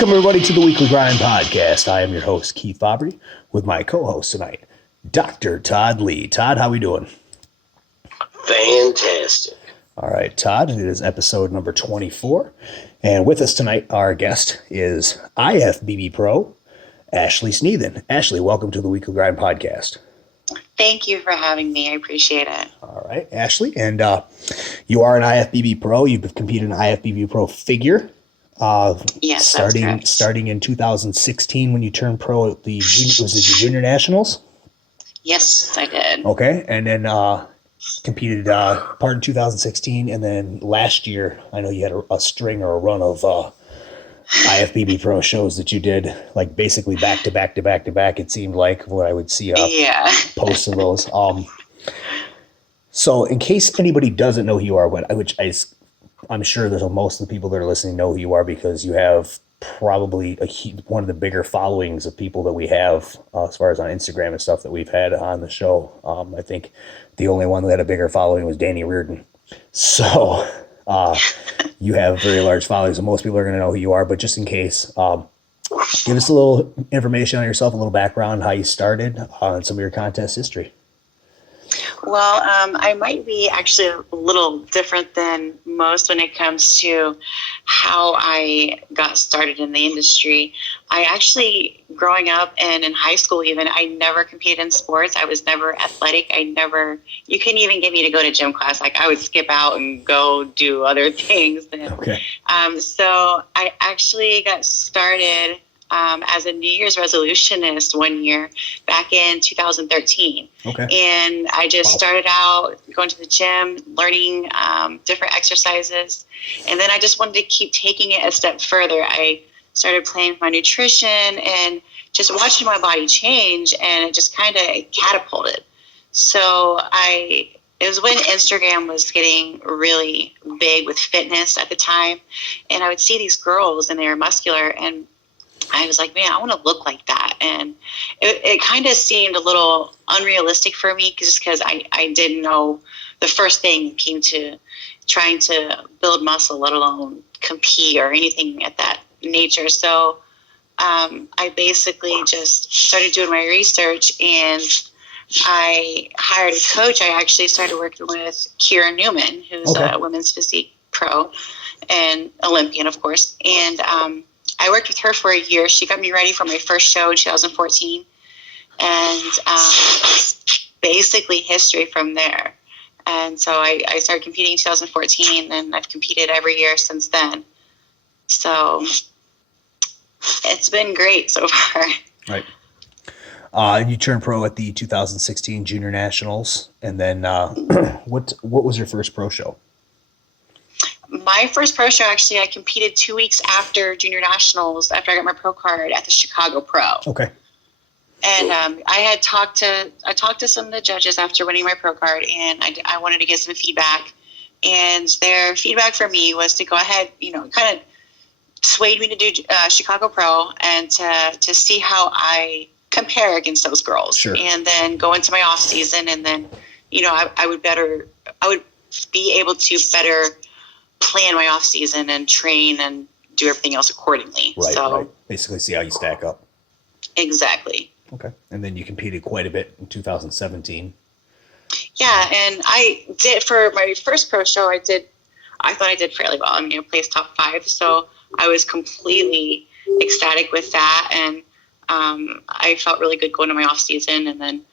Welcome, everybody, to the Weekly Grind Podcast. I am your host, Keith Fabbri, with my co-host tonight, Doctortoddlee. Todd, how we doing? Fantastic. All right, Todd, it is episode number 24. And with us tonight, our guest is IFBB Pro, Ashley Sneathen. Ashley, welcome to the Weekly Grind Podcast. Thank you for having me. I appreciate it. All right, Ashley. And you are an IFBB Pro. You've competed in IFBB Pro figure. Yes, starting in 2016 when you turned pro at the Junior Nationals? Yes, I did. Okay, and then competed part in 2016, and then last year I know you had a string or a run of IFBB Pro shows that you did, like basically back to back to back to back. It seemed like what I would see posts of those. So in case anybody doesn't know who you are, I'm sure there's most of the people that are listening know who you are because you have probably one of the bigger followings of people that we have as far as on Instagram and stuff that we've had on the show. I think the only one that had a bigger following was Danny Reardon. So you have very large followings, and most people are going to know who you are. But just in case, give us a little information on yourself, a little background, how you started, and some of your contest history. Well, I might be actually a little different than most when it comes to how I got started in the industry. I actually, growing up and in high school even, I never competed in sports. I was never athletic. You couldn't even get me to go to gym class. Like I would skip out and go do other things. Okay. So I actually got started as a New Year's resolutionist one year back in 2013. Okay. And I just started out going to the gym, learning different exercises. And then I just wanted to keep taking it a step further. I started playing with my nutrition and just watching my body change, and it just kind of catapulted. So it was when Instagram was getting really big with fitness at the time. And I would see these girls and they were muscular, and I was like, man, I want to look like that. And it kind of seemed a little unrealistic for me just because I didn't know the first thing came to trying to build muscle, let alone compete or anything at that nature. So I basically just started doing my research, and I hired a coach. I actually started working with Kira Newman, who's a women's physique pro and Olympian, of course. And I worked with her for a year. She got me ready for my first show in 2014. And basically history from there. And so I started competing in 2014, and I've competed every year since then. So it's been great so far. Right. And you turned pro at the 2016 Junior Nationals. And then what was your first pro show? My first pro show, actually, I competed 2 weeks after Junior Nationals, after I got my pro card at the Chicago Pro. Okay. And I talked to some of the judges after winning my pro card, and I wanted to get some feedback. And their feedback for me was to go ahead, kind of swayed me to do Chicago Pro and to see how I compare against those girls. Sure. And then go into my off season, and then, I would be able to better plan my off season and train and do everything else accordingly. Right. Basically see how you stack up. Exactly. Okay. And then you competed quite a bit in 2017. Yeah, and I did for my first pro show. I thought I did fairly well. I mean, I placed top 5, so I was completely ecstatic with that, and I felt really good going to my off season. And then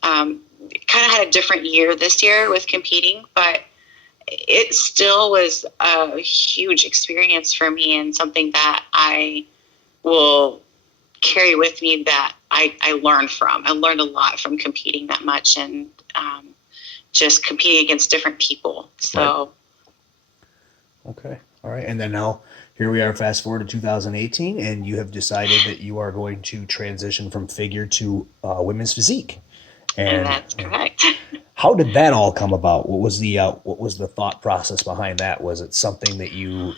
kind of had a different year this year with competing, but it still was a huge experience for me, and something that I will carry with me that I learned from. I learned a lot from competing that much, and just competing against different people. So. Right. Okay. All right. And then now here we are, fast forward to 2018, and you have decided that you are going to transition from figure to women's physique. And that's correct. How did that all come about? What was the thought process behind that? Was it something that you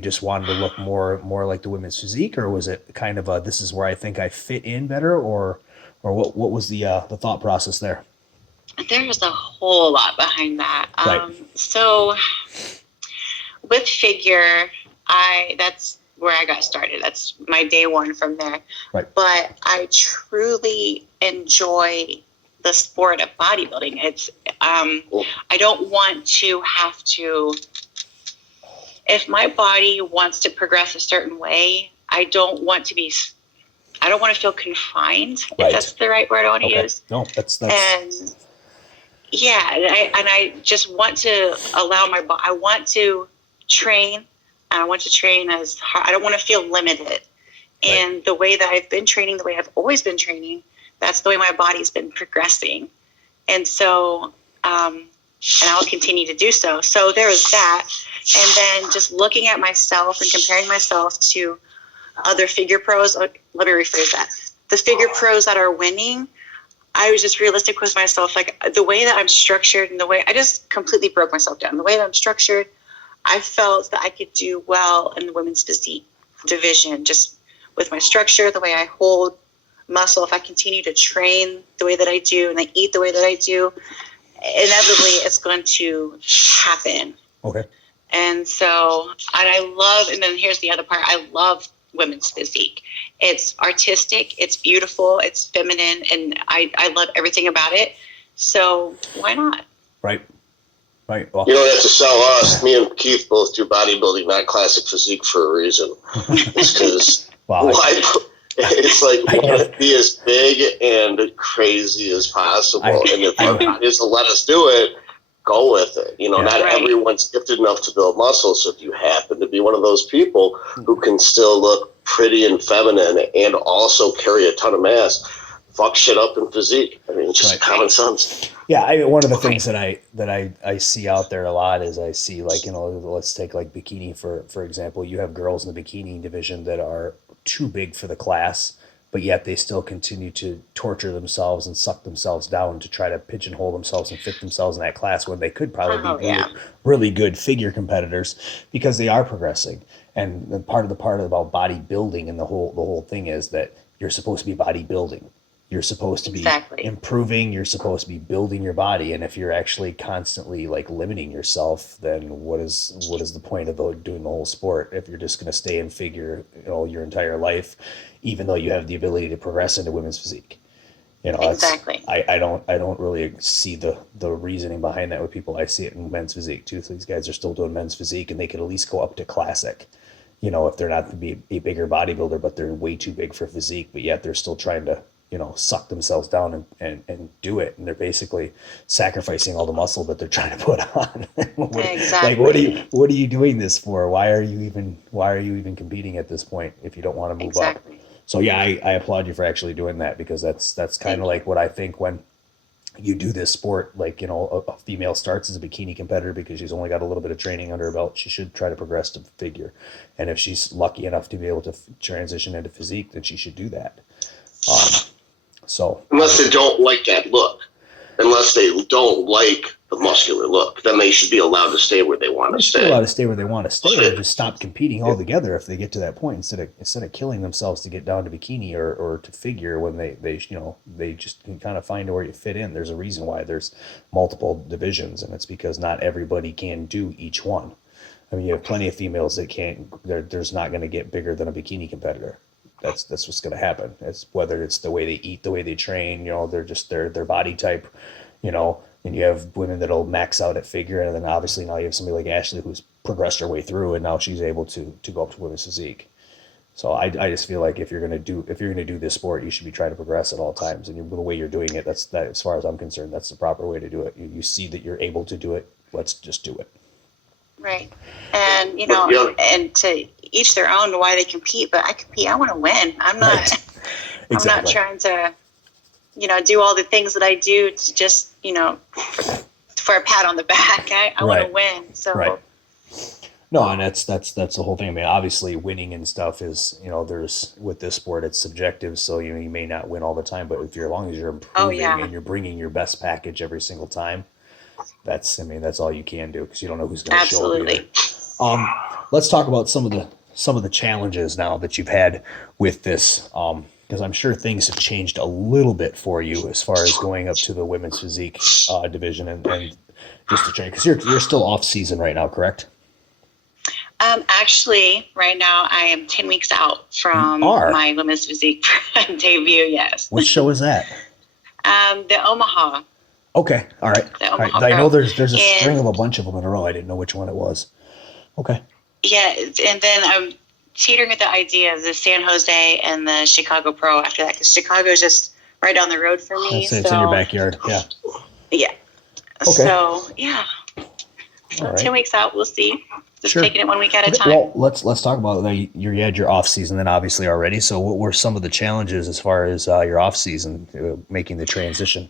just wanted to look more like the women's physique, or was it kind of this is where I think I fit in better, or what was the thought process there? There's a whole lot behind that. Right. So with figure, that's where I got started. That's my day one from there. Right. But I truly enjoy the sport of bodybuilding. It's I don't want to have to, if my body wants to progress a certain way, I don't want to feel confined, Right. if that's the right word I want to use. No, that's and yeah, and I just want to allow I want to train. I want to train as hard. I don't want to feel limited. Right. And the way that I've been training, the way I've always been training, that's the way my body's been progressing. And so, and I'll continue to do so. So there was that. And then just looking at myself and comparing myself to other figure pros. Let me rephrase that. The figure pros that are winning, I was just realistic with myself. Like the way that I'm structured and the way I just completely broke myself down. The way that I'm structured, I felt that I could do well in the women's physique division, just with my structure, the way I hold muscle. If I continue to train the way that I do and I eat the way that I do, inevitably it's going to happen. Okay. And so, and then here's the other part. I love women's physique. It's artistic, it's beautiful, it's feminine, and I love everything about it. So why not? Right. Right. Well, you don't have to sell us. Me and Keith both do bodybuilding, not classic physique, for a reason. It's because it's like we want to be as big and crazy as possible. And if our bodies will let us do it, go with it. You know, not everyone's gifted enough to build muscle. So if you happen to be one of those people who can still look pretty and feminine and also carry a ton of mass, fuck shit up in physique. I mean, it's just common sense. Yeah, one of the things that I see out there a lot is I see, like, you know, let's take like bikini for example. You have girls in the bikini division that are too big for the class, but yet they still continue to torture themselves and suck themselves down to try to pigeonhole themselves and fit themselves in that class when they could probably be really good figure competitors because they are progressing. And the part about bodybuilding and the whole thing is that you're supposed to be bodybuilding. You're supposed to be improving. You're supposed to be building your body. And if you're actually constantly like limiting yourself, then what is the point of doing the whole sport if you're just going to stay in figure, you know, your entire life, even though you have the ability to progress into women's physique? You know, I don't really see the reasoning behind that with people. I see it in men's physique too. So these guys are still doing men's physique, and they could at least go up to classic. You know, if they're not to be a bigger bodybuilder, but they're way too big for physique, but yet they're still trying to, you know, suck themselves down and do it. And they're basically sacrificing all the muscle that they're trying to put on. Exactly. Like, what are you doing this for? Why are you even competing at this point if you don't want to move up? So yeah, I applaud you for actually doing that, because that's kind of like what I think when you do this sport. Like, you know, a female starts as a bikini competitor because she's only got a little bit of training under her belt. She should try to progress to figure. And if she's lucky enough to be able to transition into physique, then she should do that. So unless they don't like that look, unless they don't like the muscular look, then they should be allowed to stay where they want to stay. Allowed to stay where they want to stay, or just stop competing altogether if they get to that point, instead of killing themselves to get down to bikini or to figure, when they just can kind of find where you fit in. There's a reason why there's multiple divisions, and it's because not everybody can do each one. I mean, you have plenty of females that can't. There's not going to get bigger than a bikini competitor. That's what's going to happen. It's whether it's the way they eat, the way they train, you know, they're just their body type, you know. And you have women that'll max out at figure, and then obviously now you have somebody like Ashley who's progressed her way through, and now she's able to go up to women's physique. So I just feel like if you're gonna do this sport, you should be trying to progress at all times. And the way you're doing it, that as far as I'm concerned, that's the proper way to do it. You see that you're able to do it. Let's just do it. Right. And, you know, and to each their own why they compete, but I compete, I want to win. I'm not, exactly. I'm not trying to, you know, do all the things that I do to just, you know, for a pat on the back. I want to win. So. No, and that's the whole thing. I mean, obviously winning and stuff is, you know, there's, with this sport, it's subjective. So, you know, you may not win all the time, but as long as you're improving and you're bringing your best package every single time, that's all you can do, because you don't know who's going to show up either. Let's talk about some of the challenges now that you've had with this, because I'm sure things have changed a little bit for you as far as going up to the women's physique division and just to train, because you're still off season right now, correct? Actually, right now I am 10 weeks out from my women's physique debut. Yes. Which show is that? The Omaha. Okay. All right. The All right. Omaha I know there's a and, string of a bunch of them in a row. I didn't know which one it was. Okay. Yeah, and then I'm teetering with the idea of the San Jose and the Chicago Pro after that, because Chicago is just right down the road for me. It's in your backyard. Yeah. Yeah. Okay. So yeah. So right. 2 weeks out, we'll see. Just Sure. taking it 1 week at a time. Well, let's talk about you had your off season then obviously already. So what were some of the challenges as far as your off season making the transition?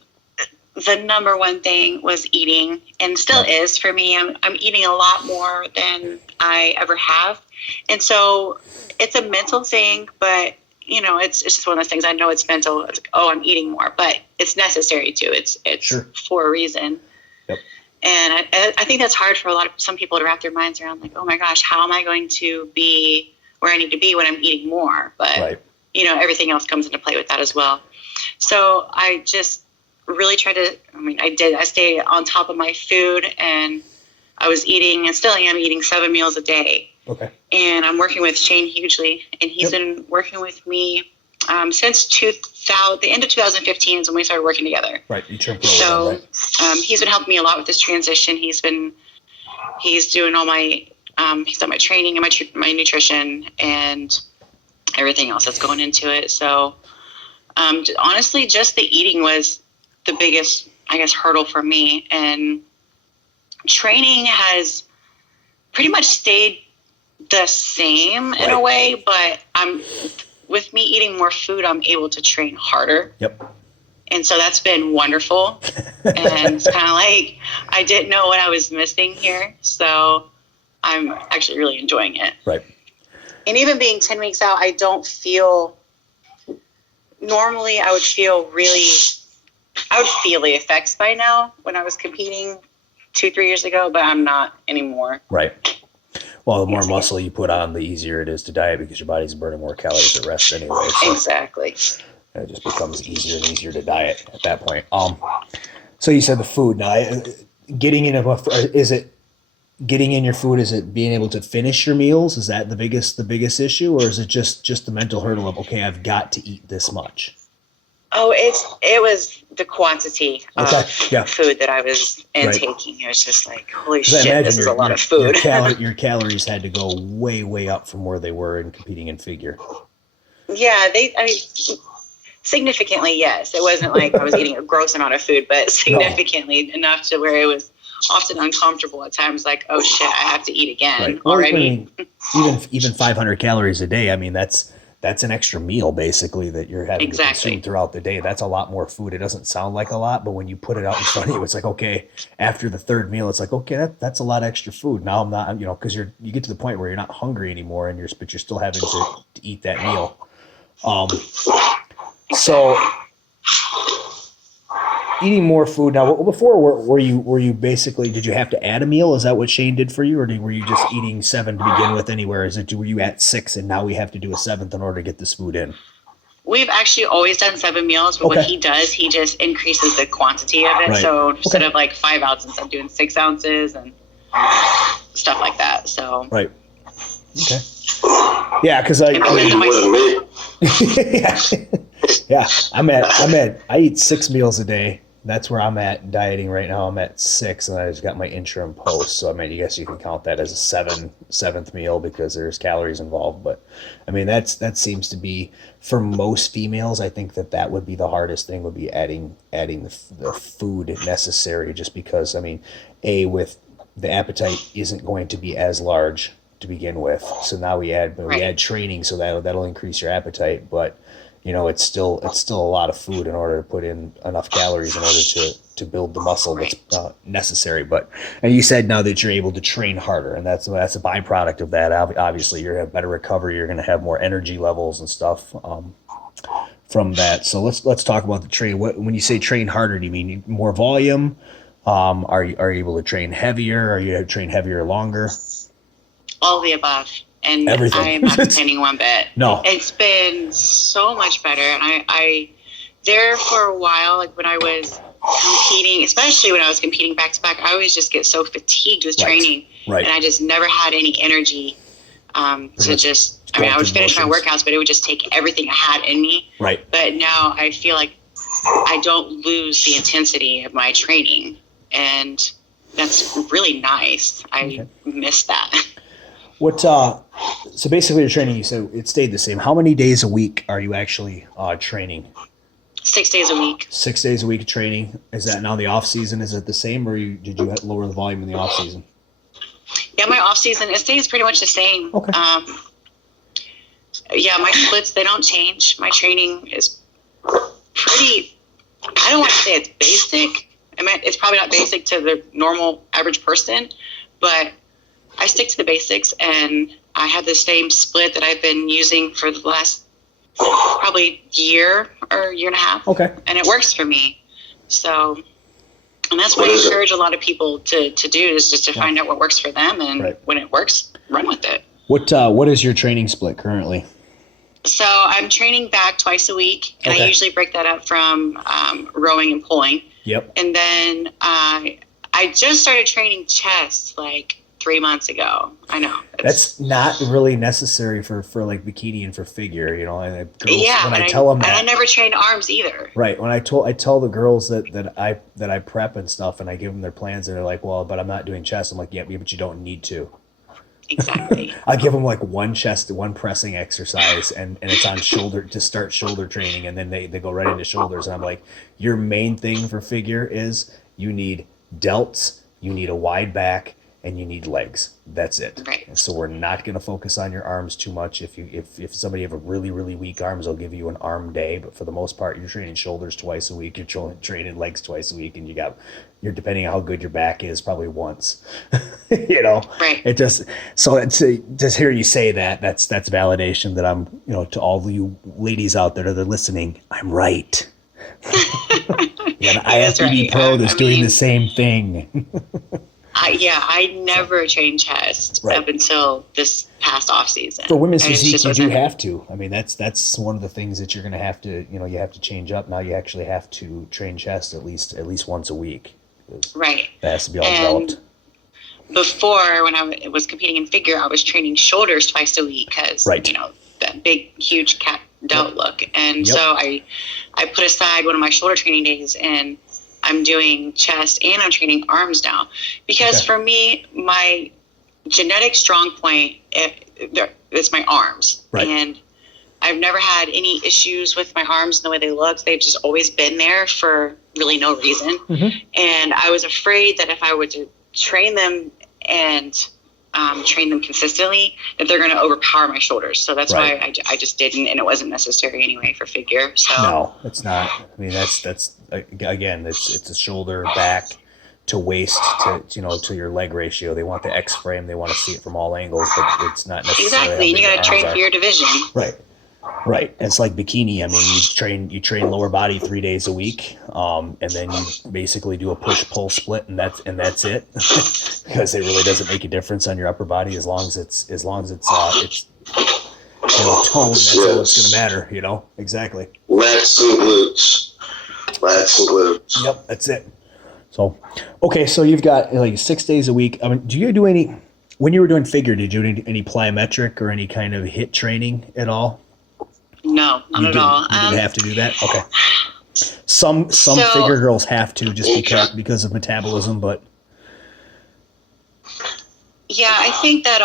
The number one thing was eating, and still is for me. I'm eating a lot more than I ever have, and so it's a mental thing. But it's just one of those things. I know it's mental. It's like, oh, I'm eating more, but it's necessary too. It's sure. For a reason. Yep. And I think that's hard for some people to wrap their minds around. Like, oh my gosh, how am I going to be where I need to be when I'm eating more? But right. Everything else comes into play with that as well. So I just really tried to. I stayed on top of my food, and I was eating, and still am eating 7 meals a day. Okay. And I'm working with Shane hugely, and he's been working with me since the end of 2015 is when we started working together. Right. You turned pro. So right? He's been helping me a lot with this transition. He's doing all my he's done my training and my nutrition and everything else that's going into it. So honestly, just the eating was the biggest, I guess, hurdle for me, and training has pretty much stayed the same in a way, but with me eating more food, I'm able to train harder. Yep. And so that's been wonderful. And it's kind of like I didn't know what I was missing here. So I'm actually really enjoying it. Right. And even being 10 weeks out, I don't feel, normally I would feel the effects by now when I was competing 2-3 years ago, but I'm not anymore. Right. Well, the more muscle you put on, the easier it is to diet because your body's burning more calories at rest anyway. So exactly. It just becomes easier and easier to diet at that point. So you said the food. Now, getting in your food? Is it being able to finish your meals? Is that the biggest issue, or is it just the mental hurdle of, okay, I've got to eat this much? Oh, it was the quantity of food that I was intaking. Right. It was just like, holy shit, this is a lot of food. Your calories had to go way, way up from where they were in competing in figure. Yeah, significantly, yes. It wasn't like I was eating a gross amount of food, but significantly enough to where it was often uncomfortable at times, like, oh shit, I have to eat again already. Even 500 calories a day, that's an extra meal basically that you're having to consume throughout the day. That's a lot more food. It doesn't sound like a lot, but when you put it out in front of you, it's like, okay, after the third meal, it's like, okay, that's a lot of extra food. Now I'm not, because you get to the point where you're not hungry anymore, but you're still having to eat that meal. So eating more food now. Before, were you basically, did you have to add a meal? Is that what Shane did for you, or were you just eating 7 to begin with anywhere? Were you at 6 and now we have to do a 7th in order to get this food in? We've actually always done 7 meals, but what he does, he just increases the quantity of it. Right. So instead of like 5 ounces, I'm doing 6 ounces and stuff like that. So right. Okay. Yeah, because I eat 6 meals a day. That's where I'm at dieting right now. I'm at 6, and I just got my interim post. So I guess you can count that as a seventh meal because there's calories involved. But that seems to be, for most females, I think that would be the hardest thing, would be adding the food necessary, just because with the appetite isn't going to be as large to begin with. So now we add training, so that'll increase your appetite, but it's still a lot of food in order to put in enough calories in order to build the muscle that's necessary. And you said now that you're able to train harder, and that's a byproduct of that. Obviously, you're going to have better recovery. You're going to have more energy levels and stuff from that. So let's talk about the train. When you say train harder, do you mean more volume? Are you able to train heavier? Are you train heavier longer? All of the above. And everything. I am not complaining one bit. No. It's been so much better. And I there for a while, like when I was competing, especially when I was competing back to back, I always just get so fatigued with training. Right. And I just never had any energy to just, I mean, I would finish my workouts, but it would just take everything I had in me. Right. But now I feel like I don't lose the intensity of my training. And that's really nice. I miss that. What, so basically your training, you said it stayed the same. How many days a week are you actually training? 6 days a week. 6 days a week of training. Is that now the off season? Is it the same, or did you lower the volume in the off season? Yeah, my off season, it stays pretty much the same. Okay. Yeah, my splits, they don't change. My training is pretty, I don't want to say it's basic. I mean, it's probably not basic to the normal average person, but I stick to the basics, and I have the same split that I've been using for the last probably year or year and a half. Okay. And it works for me. So, and that's what I encourage a lot of people to do, is just to find out what works for them, and when it works, run with it. What is your training split currently? So I'm training back twice a week, and I usually break that up from rowing and pulling. Yep. And then I just started training chest like 3 months ago. I know. That's not really necessary for like bikini and for figure, you know. And girls, when I tell them that, and I never trained arms either. Right. When I tell the girls that I prep and stuff, and I give them their plans, and they're like, "Well, but I'm not doing chest." I'm like, "Yeah, but you don't need to." Exactly. I give them like one pressing exercise, and it's on shoulder to start shoulder training, and then they go right into shoulders, and I'm like, your main thing for figure is you need delts, you need a wide back, and you need legs. That's it. Right. So we're not going to focus on your arms too much. If somebody have a really, really weak arms, I'll give you an arm day. But for the most part, you're training shoulders twice a week. You're training legs twice a week, and you're depending on how good your back is, probably once. You know. Right. It just hear you say that's validation that I'm, you know, to all of you ladies out there that are listening, I'm right. Yeah, an IFBB pro that's doing the same thing. I never trained chest up until this past off season. For women's physique, you do have to. I mean, that's one of the things that you're going to have to, you know, you have to change up. Now you actually have to train chest at least once a week. Right. That has to be all developed. Before, when I was competing in figure, I was training shoulders twice a week because, you know, that big, huge cat delt look. And so I put aside one of my shoulder training days, and I'm doing chest and I'm training arms now, because for me, my genetic strong point is my arms. And I've never had any issues with my arms and the way they look. They've just always been there for really no reason. And I was afraid that if I were to train them and train them consistently, that they're going to overpower my shoulders. So that's why I just didn't, and it wasn't necessary anyway for figure. So no, it's not. I mean, that's again, it's a shoulder, back to waist to, you know, to your leg ratio. They want the X frame. They want to see it from all angles, but it's not necessarily. Exactly, and you got to train for your division. Right. It's like bikini. I mean, you train lower body 3 days a week, and then you basically do a push-pull split, and that's it. Because it really doesn't make a difference on your upper body as long as it's you know, tone. That's all it's going to matter. You know, exactly. Lats and glutes. Yep, that's it. So, okay, so you've got like 6 days a week. I mean, do you do any? When you were doing figure, did you do any plyometric or any kind of HIIT training at all? No, not at all. You didn't have to do that? Okay. Some figure girls have to just because of metabolism, but yeah, I think that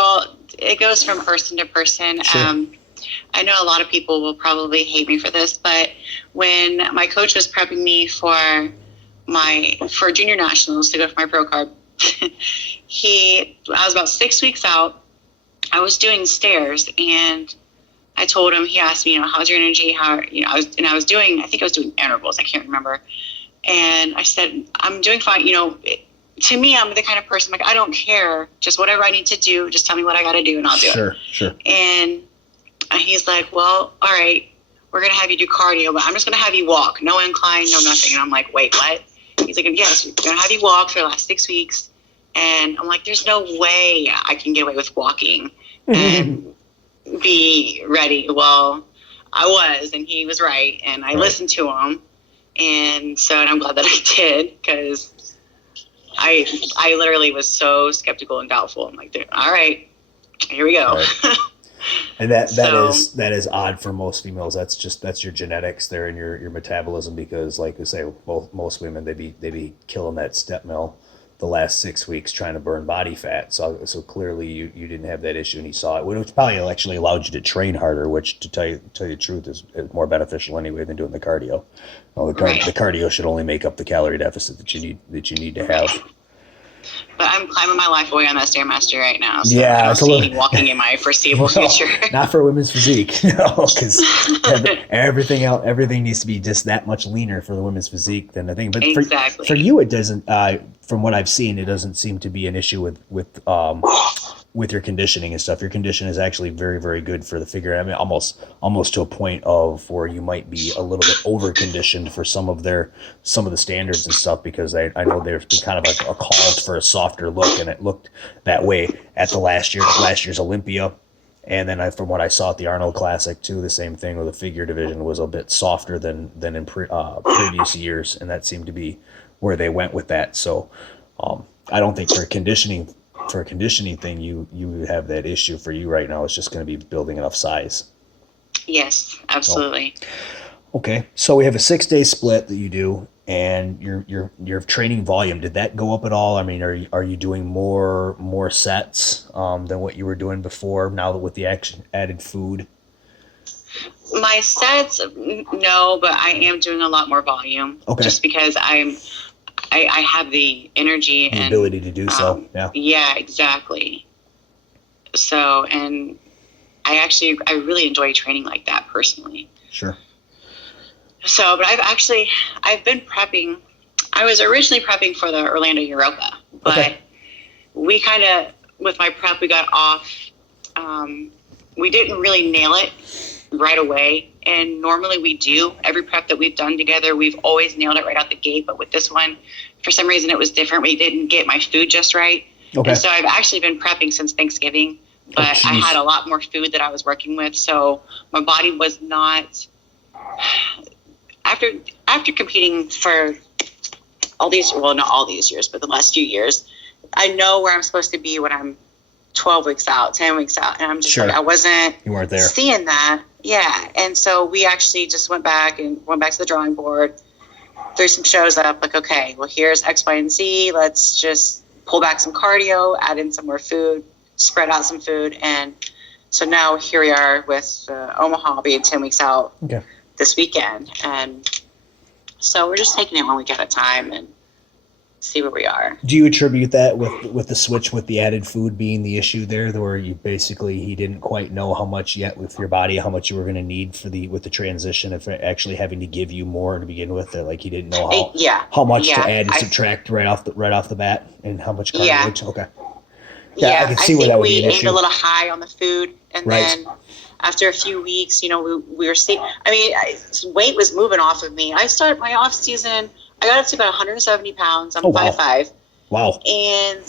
it goes from person to person. Sure. I know a lot of people will probably hate me for this, but when my coach was prepping me for junior nationals to go for my pro carb, I was about 6 weeks out. I was doing stairs, and I told him, he asked me, you know, how's your energy? I think I was doing intervals. I can't remember. And I said, I'm doing fine. You know, to me, I'm the kind of person, like, I don't care. Just whatever I need to do, just tell me what I got to do and I'll do it. Sure. And he's like, well, all right, we're going to have you do cardio, but I'm just going to have you walk. No incline, no nothing. And I'm like, wait, what? He's like, yes, we're going to have you walk for the last 6 weeks. And I'm like, there's no way I can get away with walking and be ready. Well, I was, and he was right. And I listened to him. And I'm glad that I did, because I literally was so skeptical and doubtful. I'm like, all right, here we go. Right. And that is odd for most females. That's your genetics there and your metabolism, because like I say, most women they be killing that step mill the last 6 weeks trying to burn body fat. So clearly you didn't have that issue, and you saw it, which probably actually allowed you to train harder, which to tell you the truth is more beneficial anyway than doing the cardio. Well, the cardio should only make up the calorie deficit that you need to have. But I'm climbing my life away on that Stairmaster right now. So yeah, I don't see any walking in my foreseeable future. Not for women's physique, because everything needs to be just that much leaner for the women's physique than the thing. But exactly. For you, it doesn't. From what I've seen, it doesn't seem to be an issue with your conditioning and stuff. Your condition is actually very, very good for the figure. I mean, almost to a point of where you might be a little bit over conditioned for some of the standards and stuff, because I know there's been kind of a call for a softer look, and it looked that way at the last year's Olympia. And then from what I saw at the Arnold Classic too, the same thing, where the figure division was a bit softer than in previous years, and that seemed to be where they went with that. So I don't think for a conditioning thing you have that issue. For you right now, it's just going to be building enough size. Yes, absolutely. So, okay, so we have a 6-day split that you do, and your training volume, did that go up at all? I mean, are you doing more sets than what you were doing before, now that with the added food? My sets, no, but I am doing a lot more volume. Okay. Just because I have the energy and ability to do so. Yeah, exactly. So, and I really enjoy training like that personally. Sure. So, but I've been prepping. I was originally prepping for the Orlando Europa, but we kind of, with my prep, we got off. We didn't really nail it right away. And normally we do. Every prep that we've done together, we've always nailed it right out the gate. But with this one, for some reason, it was different. We didn't get my food just right. Okay. And so I've actually been prepping since Thanksgiving, but I had a lot more food that I was working with. So my body was not, after competing for all these, well, not all these years, but the last few years, I know where I'm supposed to be when I'm 12 weeks out, 10 weeks out. And I'm just like, you weren't there seeing that. Yeah. And so we actually just went back to the drawing board, threw some shows up, like, okay, well, here's X, Y, and Z. Let's just pull back some cardio, add in some more food, spread out some food. And so now here we are with Omaha being 10 weeks out this weekend. And so we're just taking it one week at a time and see where we are. Do you attribute that with the switch with the added food being the issue there, where you he didn't quite know how much yet with your body, how much you were going to need with the transition, if actually having to give you more to begin with, that like he didn't know how much to add and subtract right off the bat, and how much cardio? Okay. Yeah, I can see where that would be an issue. I aimed a little high on the food, and then after a few weeks, we were seeing. I mean, weight was moving off of me. I started my off season. I got up to about 170 pounds. I'm 5'5". Wow. And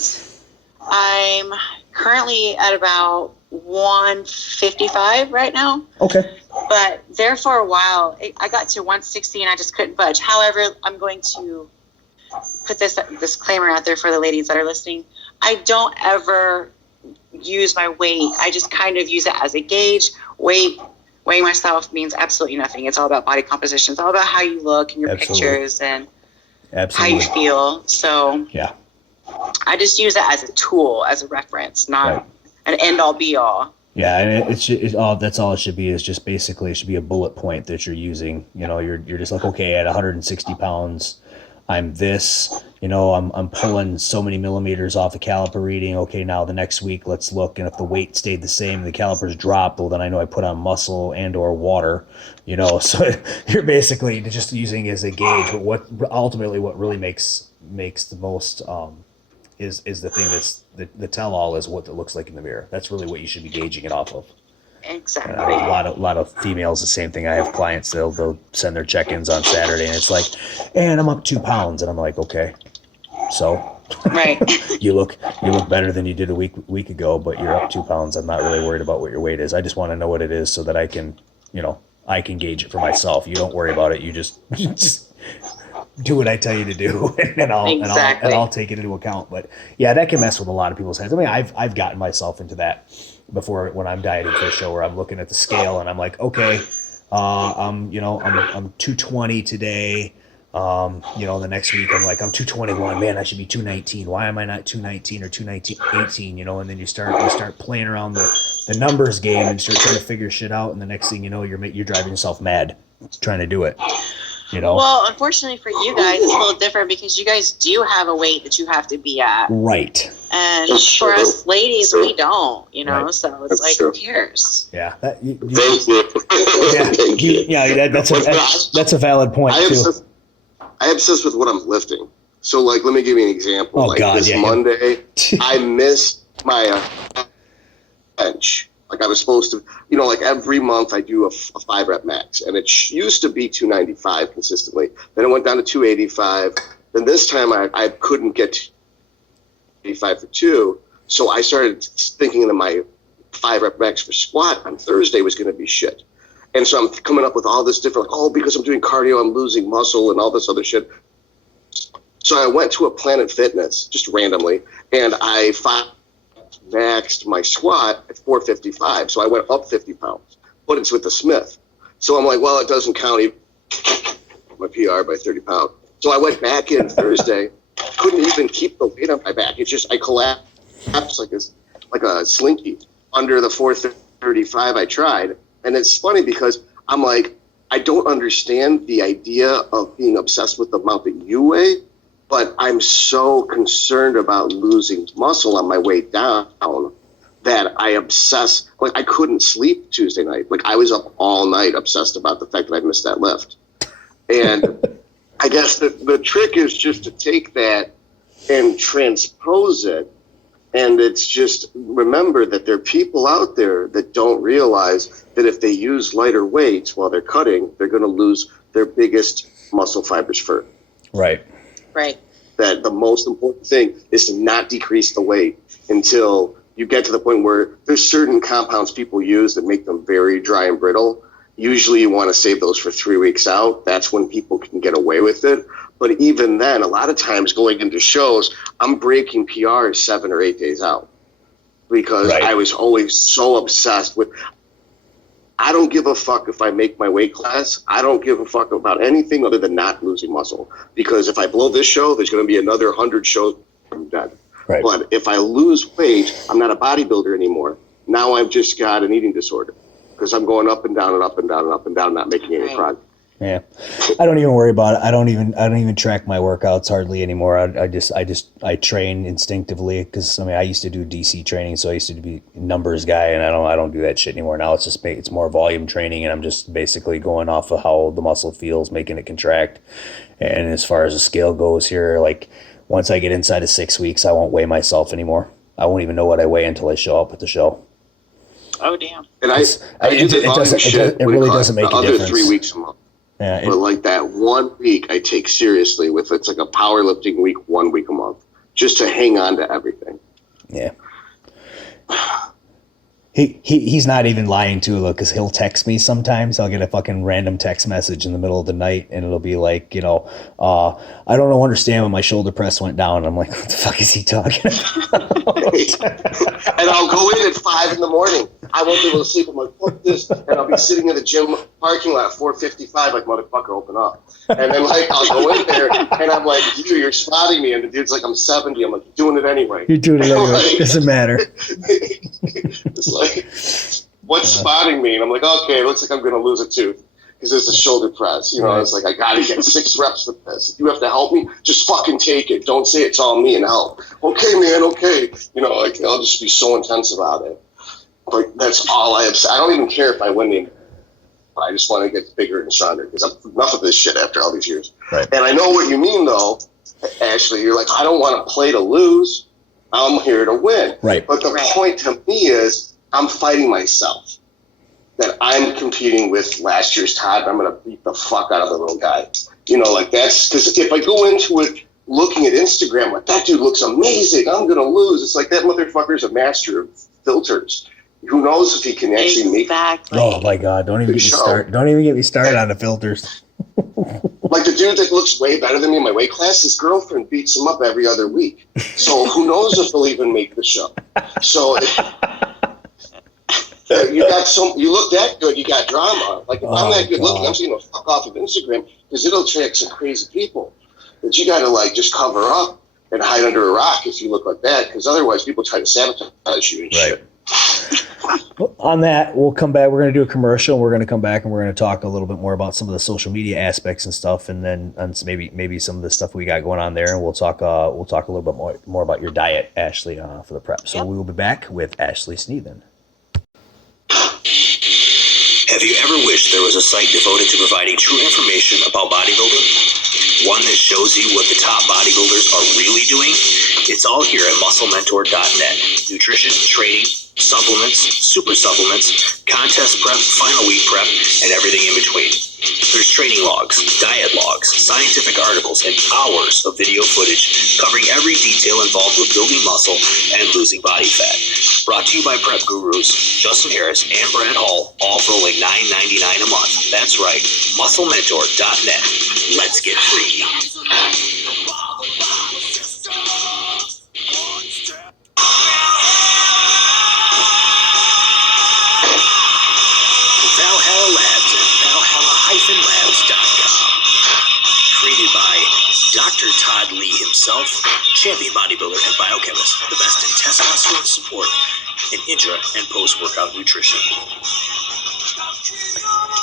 I'm currently at about 155 right now. Okay. But there for a while, I got to 160 and I just couldn't budge. However, I'm going to put this disclaimer out there for the ladies that are listening. I don't ever use my weight. I just kind of use it as a gauge. Weighing myself means absolutely nothing. It's all about body composition. It's all about how you look in your pictures and how you feel. So I just use it as a tool, as a reference, not an end all be all. Yeah, and that's all it should be, is just basically it should be a bullet point that you're using. You're just like, okay, at 160 pounds, I'm this, I'm pulling so many millimeters off the caliper reading. Okay, now the next week, let's look. And if the weight stayed the same, the calipers dropped, well, then I know I put on muscle and or water, so you're basically just using as a gauge. But what really makes the most, is the thing that's the tell all is what it looks like in the mirror. That's really what you should be gauging it off of. Exactly. A lot of females, the same thing. I have clients, they'll send their check-ins on Saturday, and it's like, and I'm up 2 pounds, and I'm like, okay, so you look better than you did a week ago, but you're up 2 pounds. I'm not really worried about what your weight is. I just want to know what it is so that I can gauge it for myself. You don't worry about it. You just do what I tell you to do, and I'll take it into account. But yeah, that can mess with a lot of people's heads. I mean, I've gotten myself into that before when I'm dieting for a show, where I'm looking at the scale and I'm like, okay, I'm 220 today. The next week I'm like, I'm 221, man, I should be 219. Why am I not 219 or 218, and then you start playing around the numbers game and start trying to figure shit out. And the next thing you know, you're driving yourself mad trying to do it, Well, unfortunately for you guys, it's a little different because you guys do have a weight that you have to be at. Right. And for us ladies, we don't, right. So it's like, who cares? Yeah. Thank you. That's a valid point too. I obsess with what I'm lifting. So, like, let me give you an example. Monday, I missed my bench. Like, I was supposed to, every month I do a 5-rep max. And it used to be 295 consistently. Then it went down to 285. Then this time I couldn't get to 85 for 2. So I started thinking that my 5-rep max for squat on Thursday was going to be shit. And so I'm coming up with all this different, because I'm doing cardio, I'm losing muscle and all this other shit. So I went to a Planet Fitness just randomly, and I maxed my squat at 455. So I went up 50 pounds, but it's with the Smith. So I'm like, well, it doesn't count even my PR by 30 pounds. So I went back in Thursday, couldn't even keep the weight on my back. It's just, I collapsed like a slinky under the 435 I tried. And it's funny because I'm like, I don't understand the idea of being obsessed with the amount that you weigh, but I'm so concerned about losing muscle on my way down that I obsess. Like, I couldn't sleep Tuesday night. Like, I was up all night obsessed about the fact that I missed that lift. And I guess the trick is just to take that and transpose it. And it's just, remember that there are people out there that don't realize that if they use lighter weights while they're cutting, they're going to lose their biggest muscle fibers first. Right. Right. That the most important thing is to not decrease the weight until you get to the point where there's certain compounds people use that make them very dry and brittle. Usually you want to save those for 3 weeks out. That's when people can get away with it. But even then, a lot of times going into shows, I'm breaking PRs 7 or 8 days out because I was always so obsessed with, I don't give a fuck if I make my weight class. I don't give a fuck about anything other than not losing muscle. Because if I blow this show, there's going to be another 100 shows. I'm dead. Right. But if I lose weight, I'm not a bodybuilder anymore. Now I've just got an eating disorder because I'm going up and down and up and down and up and down, not making any progress. Yeah, I don't even worry about it. I don't even track my workouts hardly anymore. I train instinctively because I used to do DC training, so I used to be a numbers guy, and I don't do that shit anymore. Now it's more volume training, and I'm just basically going off of how the muscle feels, making it contract. And as far as the scale goes here, like once I get inside of 6 weeks, I won't weigh myself anymore. I won't even know what I weigh until I show up at the show. Oh damn! And it really doesn't make a difference. Other 3 weeks a month. Yeah, but like that 1 week I take seriously with, it's like a powerlifting week, 1 week a month, just to hang on to everything. Yeah. He's not even lying too, though, because he'll text me sometimes. I'll get a fucking random text message in the middle of the night, and it'll be like, I don't understand when my shoulder press went down. And I'm like, what the fuck is he talking about? And I'll go in at 5 a.m. I won't be able to sleep. I'm like, fuck this. And I'll be sitting in the gym parking lot at 4:55, like, motherfucker, open up. And then, like, I'll go in there, and I'm like, you're spotting me. And the dude's like, I'm 70. I'm like, you're doing it anyway. You're doing it anyway. Like, doesn't matter. It's like, what's spotting me? And I'm like, okay, it looks like I'm going to lose a tooth because there's a shoulder press. It's like, I got to get 6 reps with this. If you have to help me, just fucking take it. Don't say it's all me and help. Okay, man, okay. I'll just be so intense about it. But that's all I don't even care if I win the. I just want to get bigger and stronger because I'm enough of this shit after all these years. Right. And I know what you mean, though. Ashley, you're like, I don't want to play to lose. I'm here to win. Right. But the point to me is I'm fighting myself. That I'm competing with last year's Todd. I'm going to beat the fuck out of the little guy. That's because if I go into it looking at Instagram, like, that dude looks amazing, I'm going to lose. It's like, that motherfucker's a master of filters. Who knows if he can actually make. Oh my God! Don't even get me started. Don't even get me started on the filters. Like the dude that looks way better than me in my weight class, his girlfriend beats him up every other week. So who knows if he'll even make the show. So you look that good, you got drama. Like if I'm that good looking, I'm just gonna fuck off of Instagram because it'll attract some crazy people. But you gotta like just cover up and hide under a rock if you look like that, because otherwise people try to sabotage you and shit. Well, on that, we'll come back. We're going to do a commercial. We're going to come back and we're going to talk a little bit more about some of the social media aspects and stuff, and then maybe some of the stuff we got going on there. And we'll talk a little bit more about your diet, Ashley, for the prep. So we will be back with Ashley Sneathen. Have you ever wished there was a site devoted to providing true information about bodybuilding? One that shows you what the top bodybuilders are really doing? It's all here at musclementor.net. Nutrition, training, supplements, super supplements, contest prep, final week prep, and everything in between. There's training logs, diet logs, scientific articles, and hours of video footage covering every detail involved with building muscle and losing body fat. Brought to you by prep gurus Justin Harris and Brad Hall, all for only $9.99 a month. That's right, musclementor.net. Let's get free. Valhalla Labs at Valhalla-Labs.com. Created by Doctortoddlee himself, champion bodybuilder and biochemist, the best in testosterone support and intra and post-workout nutrition.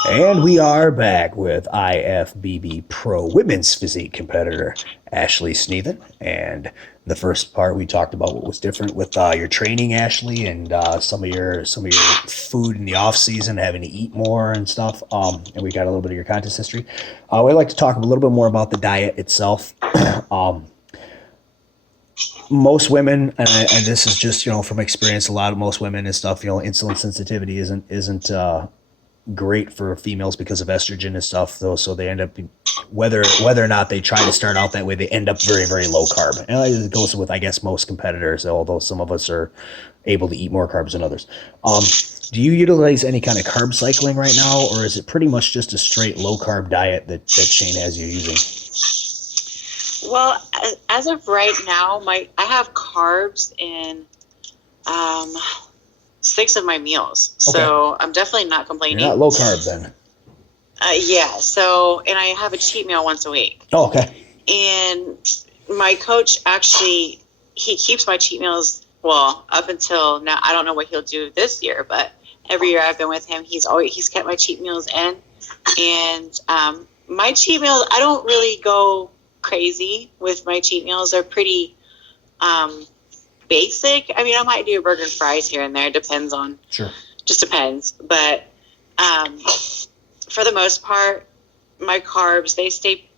And we are back with IFBB Pro Women's Physique competitor Ashley Sneathen. And the first part we talked about what was different with your training, Ashley, and some of your food in the off season, having to eat more and stuff. And we got a little bit of your contest history. We'd like to talk a little bit more about the diet itself. Most women, and this is just from experience, most women and stuff, insulin sensitivity isn't great for females because of estrogen and stuff, though. So they end up, whether or not they try to start out that way, they end up very, very low carb. And it goes with, I guess, most competitors, although some of us are able to eat more carbs than others. Do you utilize any kind of carb cycling right now, or is it pretty much just a straight low carb diet that Shane has you using? Well, as of right now, I have carbs in 6 of my meals, so I'm definitely not complaining. You're not low carb then. Yeah. So, and I have a cheat meal once a week. Oh, okay. And my coach actually, he keeps my cheat meals. Well, up until now, I don't know what he'll do this year, but every year I've been with him, he's kept my cheat meals in. And my cheat meals, I don't really go crazy with my cheat meals. They're pretty basic. I mean, I might do a burger and fries here and there. It depends on. Sure. Just depends. But for the most part, my carbs, they stay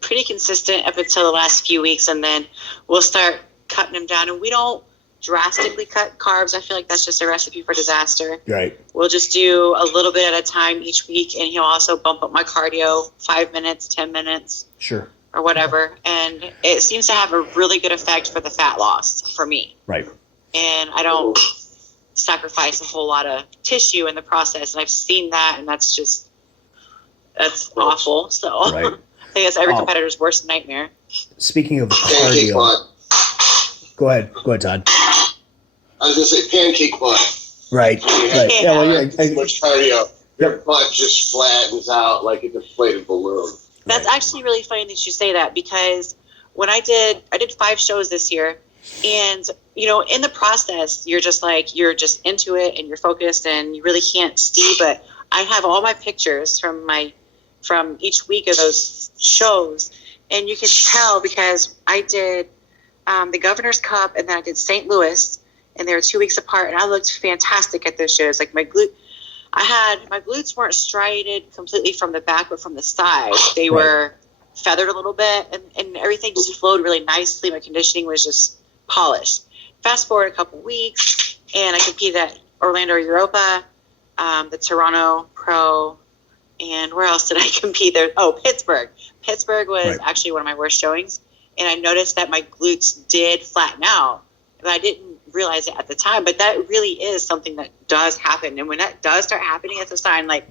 pretty consistent up until the last few weeks, and then we'll start cutting them down. And we don't drastically cut carbs. I feel like that's just a recipe for disaster. Right. We'll just do a little bit at a time each week, and he'll also bump up my cardio 5 minutes, 10 minutes. Sure. Or whatever. And it seems to have a really good effect for the fat loss for me. Right. And I don't sacrifice a whole lot of tissue in the process. And I've seen that, and that's awful. So right. I think that's every competitor's worst nightmare. Speaking of cardio, go ahead, Todd. I was gonna say pancake butt. Right. Right. Yeah. Well, too much cardio. Your butt just flattens out like a deflated balloon. That's actually really funny that you say that, because when I did 5 shows this year, and in the process you're just into it and you're focused and you really can't see, but I have all my pictures from each week of those shows, and you can tell because I did the Governor's Cup and then I did St. Louis, and they were 2 weeks apart, and I looked fantastic at those shows. Like my glutes weren't striated completely from the back, but from the side. They were feathered a little bit, and everything just flowed really nicely. My conditioning was just polished. Fast forward a couple weeks, and I competed at Orlando Europa, the Toronto Pro, and where else did I compete there? Oh, Pittsburgh. Pittsburgh was actually one of my worst showings, and I noticed that my glutes did flatten out, but I didn't realize it at the time. But that really is something that does happen, and when that does start happening, it's a sign like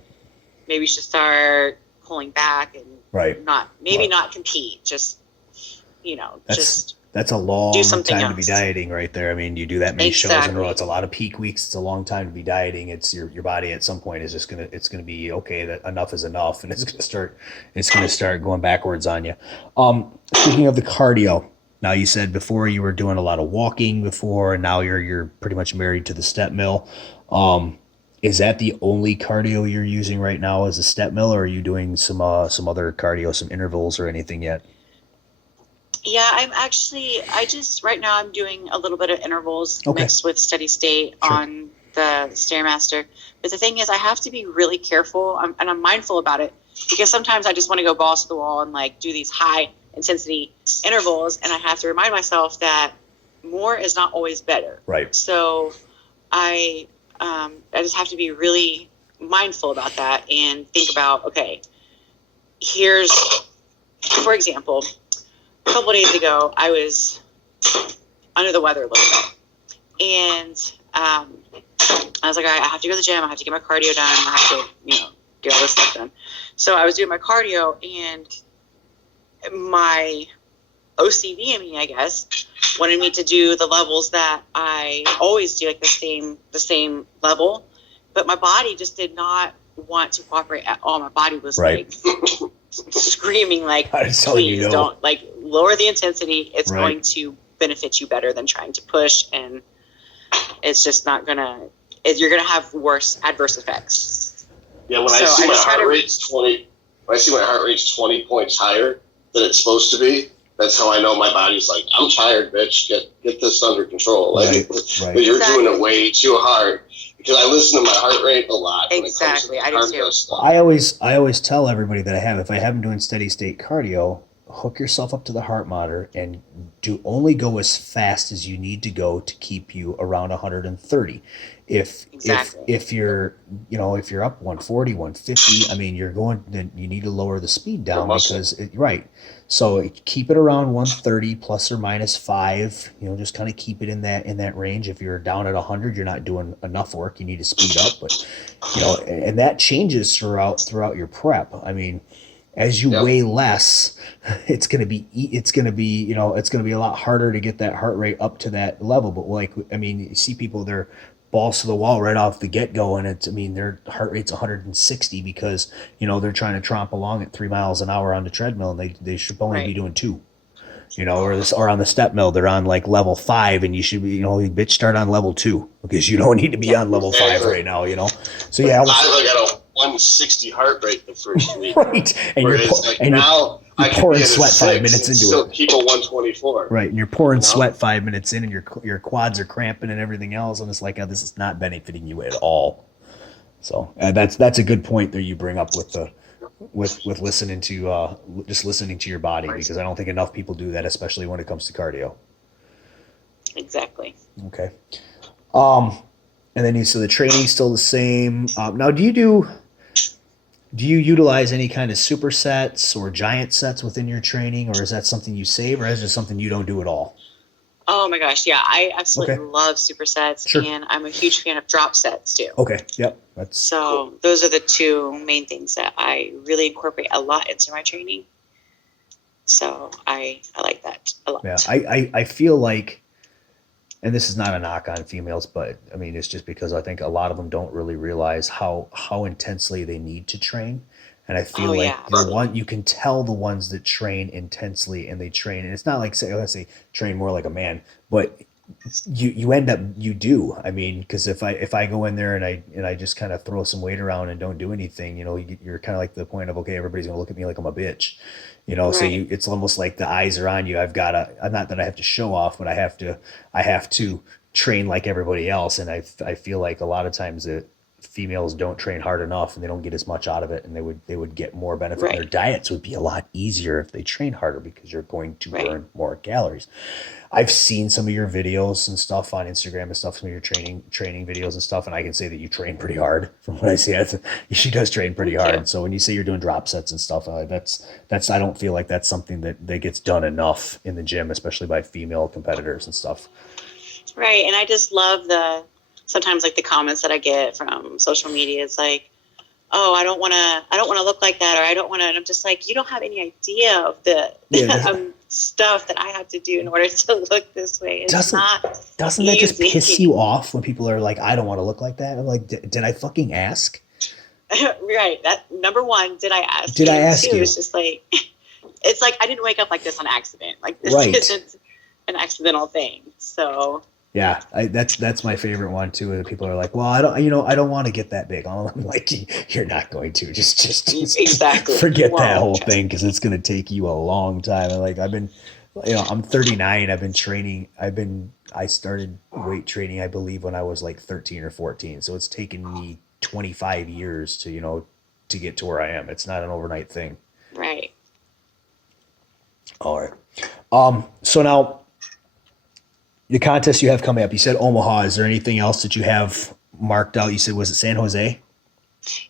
maybe you should start pulling back and right. not compete, just, you know, that's a long do something time else. to be dieting right there. I mean, you do that many shows in a row. Exactly. It's a lot of peak weeks. It's a long time to be dieting. It's your body at some point is just it's gonna be okay, that enough is enough, and it's gonna start going backwards on you. Speaking of the cardio, now you said before you were doing a lot of walking before, and now you're pretty much married to the step mill. Is that the only cardio you're using right now, as a step mill, or are you doing some other cardio, some intervals or anything yet? Yeah, right now I'm doing a little bit of intervals mixed with steady state on the Stairmaster. But the thing is, I have to be really careful, and I'm mindful about it, because sometimes I just want to go balls to the wall and like do these high intensity intervals, and I have to remind myself that more is not always better. Right. So I just have to be really mindful about that and think about, okay, for example, a couple of days ago, I was under the weather a little bit, and I was like, all right, I have to go to the gym. I have to get my cardio done. I have to, get all this stuff done. So I was doing my cardio, and my OCD in me, I guess, wanted me to do the levels that I always do, like the same level, but my body just did not want to cooperate at all. My body was like screaming, like, please don't, like, lower the intensity. It's going to benefit you better than trying to push, and it's just not gonna. You're gonna have worse adverse effects. Yeah, when I see my heart rate's 20 points higher than it's supposed to be, that's how I know my body's like, I'm tired, bitch. Get this under control. Like, but you're doing it way too hard. Because I listen to my heart rate a lot. Exactly, I do too. I always tell everybody that if I have them doing steady state cardio, hook yourself up to the heart monitor and only go as fast as you need to go to keep you around 130. If you're up 140, 150, I mean, you need to lower the speed down because so keep it around 130 plus or minus 5, just kind of keep it in that range. If you're down at 100, you're not doing enough work. You need to speed up, but and that changes throughout your prep. I mean, as you weigh less, it's going to be a lot harder to get that heart rate up to that level. But you see people, they're balls to the wall right off the get-go, and their heart rate's 160 because they're trying to tromp along at 3 miles an hour on the treadmill, and they should only be doing 2. Or on the step mill, they're on like level 5, and you should be, bitch, start on level 2 because you don't need to be on level 5 right now, So yeah, I got a 160 heart rate the first week. Right, and you're pouring sweat 5 minutes into still it. Keep a 124. Right, and you're pouring sweat 5 minutes in, and your quads are cramping and everything else, and it's like, this is not benefiting you at all. So that's a good point that you bring up with listening to just listening to your body, because I don't think enough people do that, especially when it comes to cardio. Exactly. Okay. And then so the training's still the same. Now, do you utilize any kind of supersets or giant sets within your training, or is that something you save, or is it something you don't do at all? Oh my gosh, yeah, I absolutely love supersets, and I'm a huge fan of drop sets too. Okay, yep. So those are the two main things that I really incorporate a lot into my training. So I like that a lot. Yeah, I feel like, and this is not a knock on females, but I mean, it's just because I think a lot of them don't really realize how intensely they need to train. And I feel you can tell the ones that train intensely, and they train, and it's not like, let's say train more like a man, but you end up, you do. I mean, because if I go in there and I just kind of throw some weight around and don't do anything, you're kind of like the point of, okay, everybody's gonna look at me like I'm a bitch, So it's almost like the eyes are on you. I've got not that I have to show off, but I have to train like everybody else, and I feel like a lot of times that females don't train hard enough, and they don't get as much out of it, and they would get more benefit. Their diets would be a lot easier if they train harder, because you're going to burn more calories. I've seen some of your videos and stuff on Instagram and stuff, some of your training videos and stuff, and I can say that you train pretty hard. From what I see, she does train pretty hard. Yeah. So when you say you're doing drop sets and stuff, that's I don't feel like that's something that gets done enough in the gym, especially by female competitors and stuff. Right, and I just love sometimes like the comments that I get from social media. It's like, oh, I don't want to look like that, or I don't want to. And I'm just like, you don't have any idea of the stuff that I have to do in order to look this way. It's doesn't that just piss you off when people are like, I don't want to look like that? I'm like, did I fucking ask? Right. That number one, did I ask? Did I ask you? It's just like, it's like I didn't wake up like this on accident. Like this isn't an accidental thing. So. Yeah, that's my favorite one too. Where people are like, "Well, I don't want to get that big." I'm like, "You're not going to. Just exactly forget that whole thing because it's going to take you a long time." And like I've been, I'm 39. I've been training. I started weight training, I believe, when I was like 13 or 14. So it's taken me 25 years to to get to where I am. It's not an overnight thing. Right. All right. So now. The contest you have coming up, you said Omaha. Is there anything else that you have marked out? You said, was it San Jose?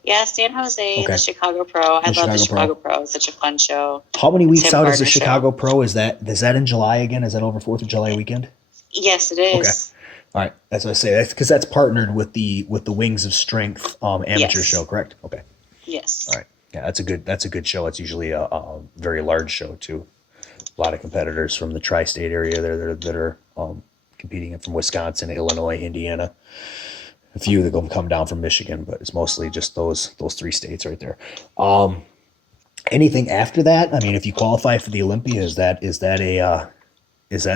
Yeah, San Jose, the Chicago Pro. I love the Chicago Pro. It's such a fun show. How many weeks out is the Chicago Pro? Is that in July again? Is that over 4th of July weekend? Yes, it is. Okay. All right. That's what I say. That's because that's partnered with the Wings of Strength amateur show, correct? Okay. Yes. All right. Yeah, that's a good show. It's usually a very large show too. A lot of competitors from the tri-state area there that are competing from Wisconsin, Illinois, Indiana. A few that come down from Michigan, but it's mostly just those 3 states right there. Anything after that? I mean, if you qualify for the Olympia, is that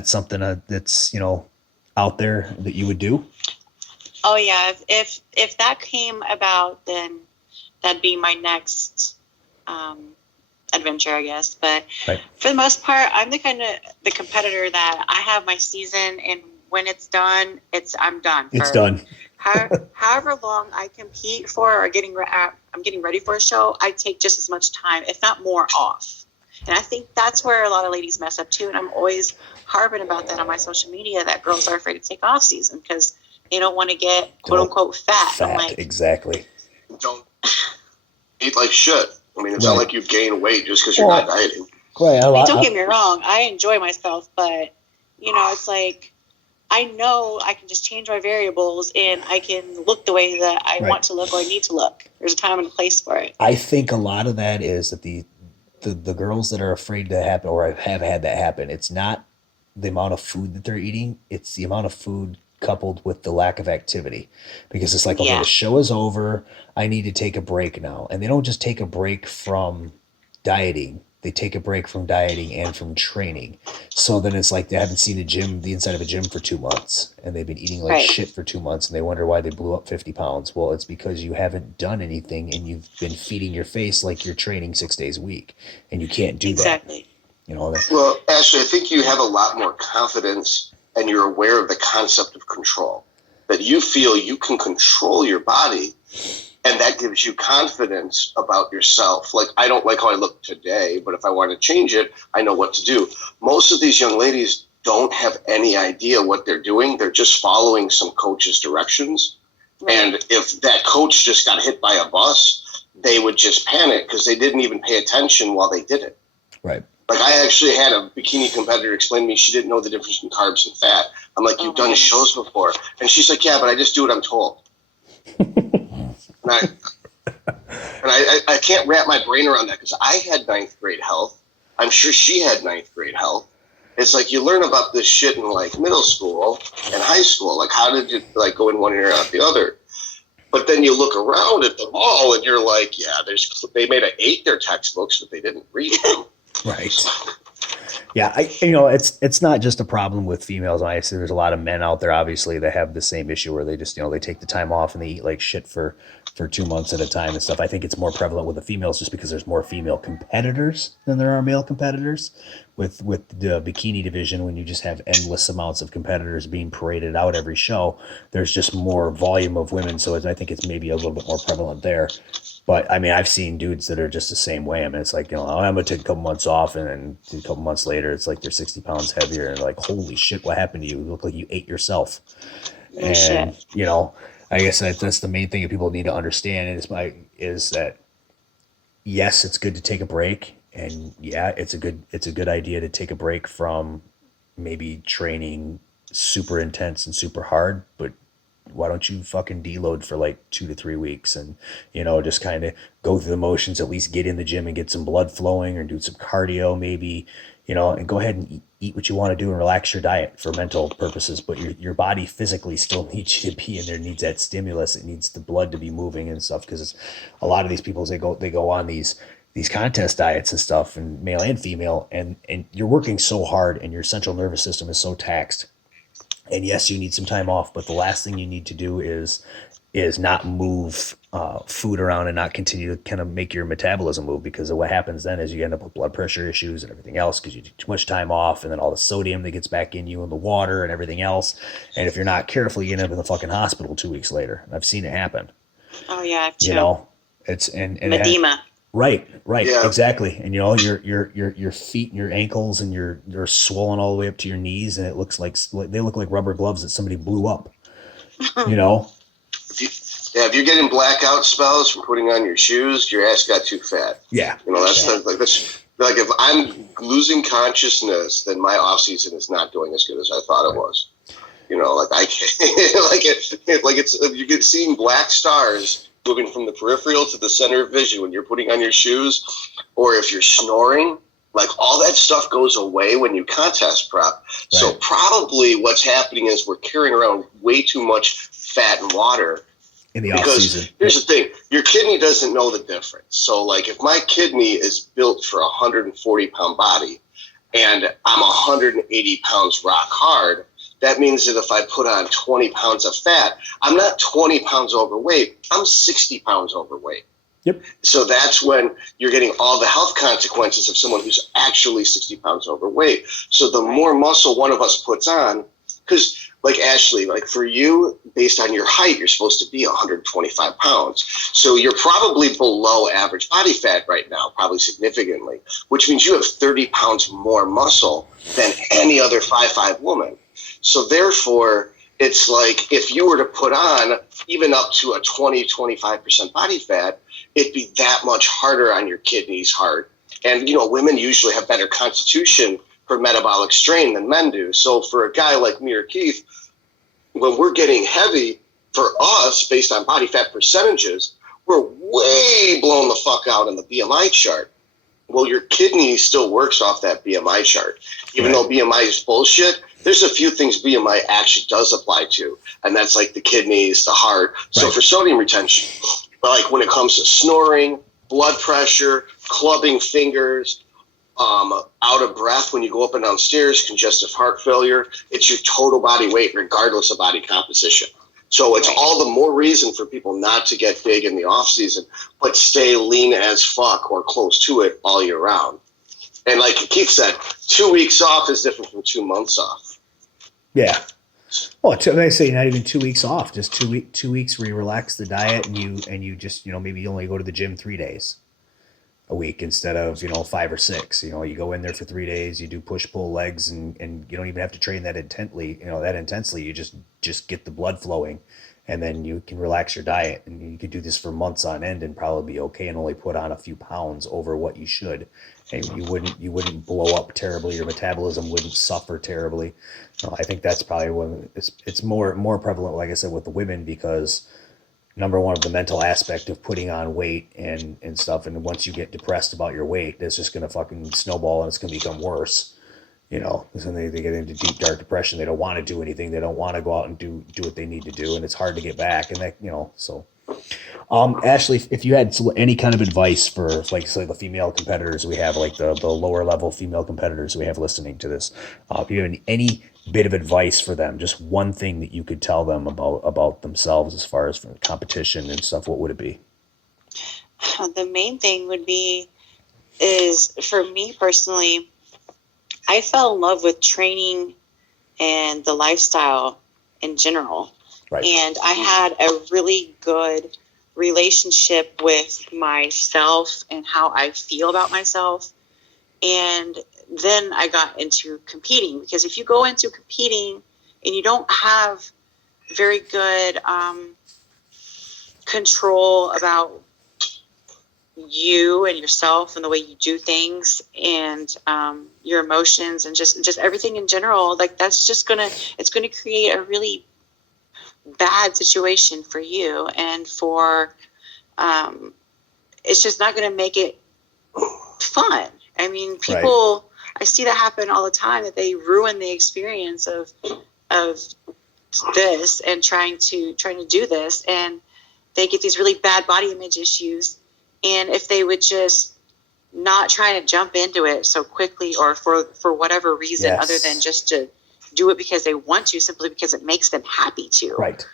something that's out there that you would do? Oh yeah, if that came about, then that'd be my next adventure, I guess. But for the most part, I'm the competitor that I have my season, and when it's done, I'm done. It's done. However long I compete for, or I'm getting ready for a show, I take just as much time, if not more, off. And I think that's where a lot of ladies mess up too. And I'm always harping about that on my social media, that girls are afraid to take off season because they don't want to get quote unquote fat. I'm like, exactly. Don't eat like shit. I mean, it's not like you gain weight just because you're not dieting. Right. Don't get me wrong. I enjoy myself, but it's like, I know I can just change my variables and I can look the way that I want to look or I need to look. There's a time and a place for it. I think a lot of that is that the girls that are afraid to happen or have had that happen, it's not the amount of food that they're eating. It's the amount of food coupled with the lack of activity, because it's like, okay, the show is over. I need to take a break now. And they don't just take a break from dieting. They take a break from dieting and from training. So then it's like they haven't seen the inside of a gym for 2 months, and they've been eating like shit for 2 months, and they wonder why they blew up 50 pounds. Well, it's because you haven't done anything, and you've been feeding your face like you're training 6 days a week, and you can't do that. Well, Ashley, I think you have a lot more confidence, and you're aware of the concept of control, that you feel you can control your body. And that gives you confidence about yourself. Like, I don't like how I look today, but if I want to change it, I know what to do. Most of these young ladies don't have any idea what they're doing. They're just following some coach's directions. Right. And if that coach just got hit by a bus, they would just panic because they didn't even pay attention while they did it. Right. Like, I actually had a bikini competitor explain to me she didn't know the difference between carbs and fat. I'm like, you've done shows before. And she's like, yeah, but I just do what I'm told. And I can't wrap my brain around that because I had 9th grade health. I'm sure she had 9th grade health. It's like you learn about this shit in like middle school and high school. Like, how did you like go in one ear out the other? But then you look around at them all and you're like, yeah, they may have ate their textbooks, but they didn't read them. Right. Yeah, it's not just a problem with females. I see there's a lot of men out there, obviously, that have the same issue where they just, they take the time off and they eat like shit for 2 months at a time and stuff. I think it's more prevalent with the females just because there's more female competitors than there are male competitors. With the bikini division, when you just have endless amounts of competitors being paraded out every show, there's just more volume of women. So I think it's maybe a little bit more prevalent there. But I mean, I've seen dudes that are just the same way. I mean, it's like, I'm going to take a couple months off, and then a couple months later, it's like they're 60 pounds heavier. And like, holy shit, what happened to you? You look like you ate yourself. And, I guess that's the main thing that people need to understand is that, yes, it's good to take a break. And yeah, it's a good idea to take a break from maybe training super intense and super hard, but fucking deload for like 2 to 3 weeks and, just kind of go through the motions, at least get in the gym and get some blood flowing or do some cardio maybe, and go ahead and eat what you want to do and relax your diet for mental purposes. But your body physically still needs you to be in there, needs that stimulus. It needs the blood to be moving and stuff. Because a lot of these people, they go on these contest diets and stuff, and male and female, and you're working so hard and your central nervous system is so taxed. And yes, you need some time off, but the last thing you need to do is not move food around and not continue to kind of make your metabolism move, because what happens then is you end up with blood pressure issues and everything else because you do too much time off, and then all the sodium that gets back in you and the water and everything else. And if you're not careful, you end up in the fucking hospital 2 weeks later. I've seen it happen. Oh yeah, it's and edema. Right, Yeah. exactly. And your feet and your ankles and you're swollen all the way up to your knees, and it looks like they look like rubber gloves that somebody blew up. If you're getting blackout spells from putting on your shoes, your ass got too fat. Yeah. That's like if I'm losing consciousness, then my off season is not doing as good as I thought it was. I can't, you get seeing black stars moving from the peripheral to the center of vision when you're putting on your shoes, or if you're snoring, like all that stuff goes away when you contest prep. Right. So probably what's happening is we're carrying around way too much fat and water in the off season. Here's the thing, your kidney doesn't know the difference. So like if my kidney is built for a 140-pound body and I'm 180 pounds rock hard, that means that if I put on 20 pounds of fat, I'm not 20 pounds overweight, I'm 60 pounds overweight. Yep. So that's when you're getting all the health consequences of someone who's actually 60 pounds overweight. So the more muscle one of us puts on, because like Ashley, like for you, based on your height, you're supposed to be 125 pounds. So you're probably below average body fat right now, probably significantly, which means you have 30 pounds more muscle than any other 5'5" woman. So therefore, it's like if you were to put on even up to a 20-25% body fat, it'd be that much harder on your kidneys, heart. And, women usually have better constitution for metabolic strain than men do. So for a guy like me or Keith, when we're getting heavy, for us, based on body fat percentages, we're way blown the fuck out in the BMI chart. Well, your kidney still works off that BMI chart. Even though BMI is bullshit, there's a few things BMI actually does apply to, and that's like the kidneys, the heart. So for sodium retention, like when it comes to snoring, blood pressure, clubbing fingers, out of breath when you go up and down stairs, congestive heart failure, it's your total body weight regardless of body composition. So it's all the more reason for people not to get big in the off season, but stay lean as fuck or close to it all year round. And like Keith said, 2 weeks off is different from 2 months off. Yeah. Well, I say not even 2 weeks off, just 2 weeks where you relax the diet and you just, maybe you only go to the gym 3 days a week instead of, 5 or 6. You go in there for 3 days, you do push-pull legs, and you don't even have to train that intensely. You just get the blood flowing, and then you can relax your diet, and you could do this for months on end and probably be okay and only put on a few pounds over what you should. And you wouldn't blow up terribly. Your metabolism wouldn't suffer terribly. I think that's probably when it's more prevalent, like I said, with the women, because number one, of the mental aspect of putting on weight and stuff. And once you get depressed about your weight, it's just going to fucking snowball and it's going to become worse. Because then they get into deep, dark depression. They don't want to do anything. They don't want to go out and do what they need to do. And it's hard to get back. And that, so. Ashley, if you had any kind of advice for, like, say, the female competitors we have, like the lower level female competitors we have listening to this, if you have any bit of advice for them, just one thing that you could tell them about themselves as far as for competition and stuff, what would it be? The main thing is for me personally, I fell in love with training and the lifestyle in general. Right. And I had a really good relationship with myself and how I feel about myself. And then I got into competing, because if you go into competing and you don't have very good control about you and yourself and the way you do things and your emotions and just everything in general, like that's just it's gonna create a really bad situation for you and for, it's just not going to make it fun. I mean, people, I see that happen all the time, that they ruin the experience of this and trying to do this, and they get these really bad body image issues. And if they would just not try to jump into it so quickly, or for whatever reason, other than just to do it because they want to, simply because it makes them happy to. Right.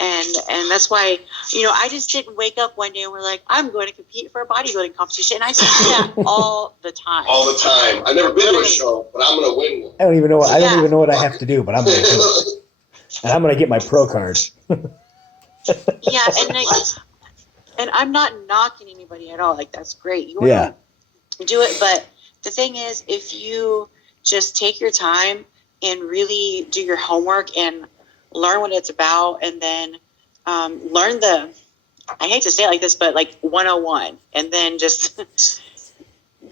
And that's why, I just didn't wake up one day and we're like, I'm going to compete for a bodybuilding competition. And I see that all the time. All the time. I've never been to a show, but I'm going to win one. I don't even know what I have to do, but I'm going to do it. And I'm going to get my pro card. Yeah, and I'm not knocking anybody at all. Like, that's great. You want to do it, but the thing is, if you just take your time and really do your homework and learn what it's about, and then learn I hate to say it like this, but like 101, and then just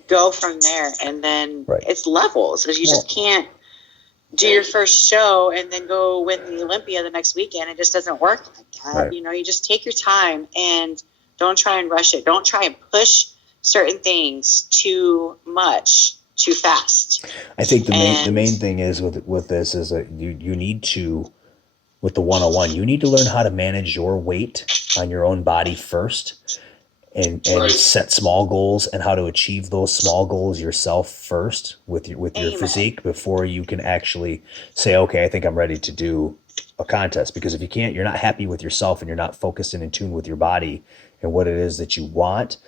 go from there. And then it's levels, because you just can't do your first show and then go win the Olympia the next weekend. It just doesn't work like that. Right. You just take your time and don't try and rush it. Don't try and push certain things too much, too fast. I think the main thing is with this is that you need to, with the 101, you need to learn how to manage your weight on your own body first, and set small goals, and how to achieve those small goals yourself first with your physique, before you can actually say, okay, I think I'm ready to do a contest. Because if you can't, you're not happy with yourself, and you're not focused and in tune with your body and what it is that you want,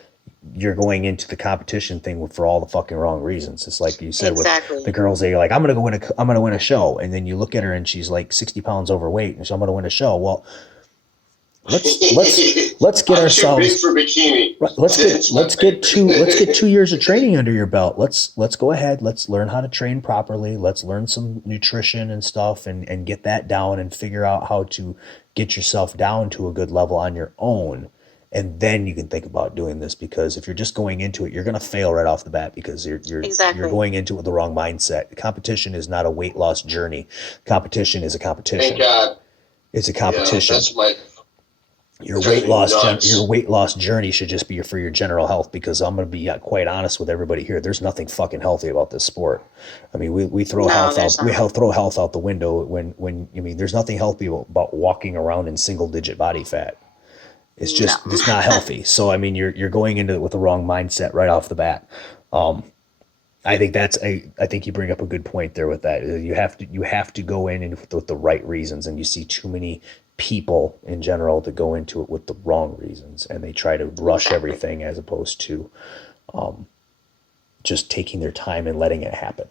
you're going into the competition thing for all the fucking wrong reasons. It's like you said with the girls, they're like, I'm going to win a show. And then you look at her and she's like 60 pounds overweight, and so I'm going to win a show. Well, let's get ourselves big for bikini. Right, let's get 2 years of training under your belt. Let's go ahead. Let's learn how to train properly. Let's learn some nutrition and stuff, and get that down, and figure out how to get yourself down to a good level on your own. And then you can think about doing this, because if you're just going into it, you're going to fail right off the bat, because you're going into it with the wrong mindset. Competition is not a weight loss journey. Competition is a competition. Thank God. It's a competition. Yeah, that's my Your weight loss journey should just be for your general health, because I'm going to be quite honest with everybody here. There's nothing fucking healthy about this sport. I mean, we throw health out. We throw health out the window when there's nothing healthy about walking around in single digit body fat. It's just it's not healthy. So I mean, you're going into it with the wrong mindset right off the bat. I think you bring up a good point there with that. You have to go in with the right reasons, and you see too many people in general that go into it with the wrong reasons, and they try to rush everything as opposed to just taking their time and letting it happen.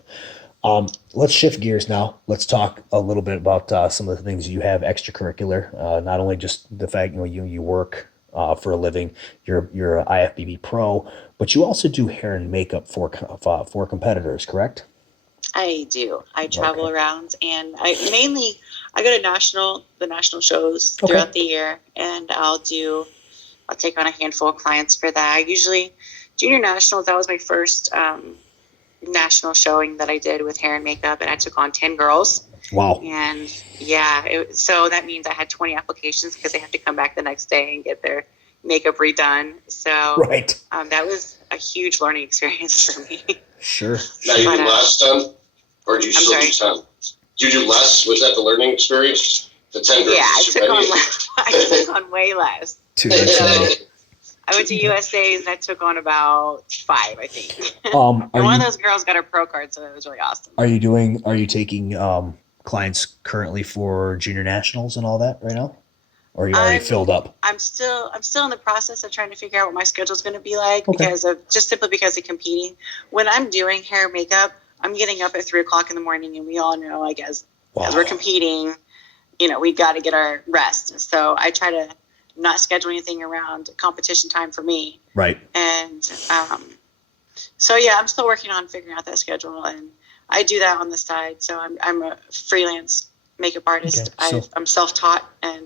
Let's shift gears now. Let's talk a little bit about some of the things you have extracurricular. Not only just the fact you work for a living, you're an IFBB pro, but you also do hair and makeup for competitors, correct? I do. I travel around, and I go to the national shows throughout the year, and I'll take on a handful of clients for that. Usually junior nationals, that was my first national showing that I did with hair and makeup, and I took on 10 girls. Wow. And so that means I had 20 applications, because they have to come back the next day and get their makeup redone. So that was a huge learning experience for me. Sure. Now you do less then? Or do you still do 10? Do you do less? Was that the learning experience? The 10 girls? Yeah, I took on way less. I went to USA's and I took on about 5, I think. And one of those girls got her pro card, so it was really awesome. Are you taking clients currently for junior nationals and all that right now? Or are you already filled up? I'm still in the process of trying to figure out what my schedule is going to be like, because of competing. When I'm doing hair and makeup, I'm getting up at 3:00 in the morning, and we all know, like, as we're competing, we got to get our rest. So I try to not schedule anything around competition time for me. Right. And so I'm still working on figuring out that schedule, and I do that on the side. So I'm a freelance makeup artist. Okay. I'm self-taught, and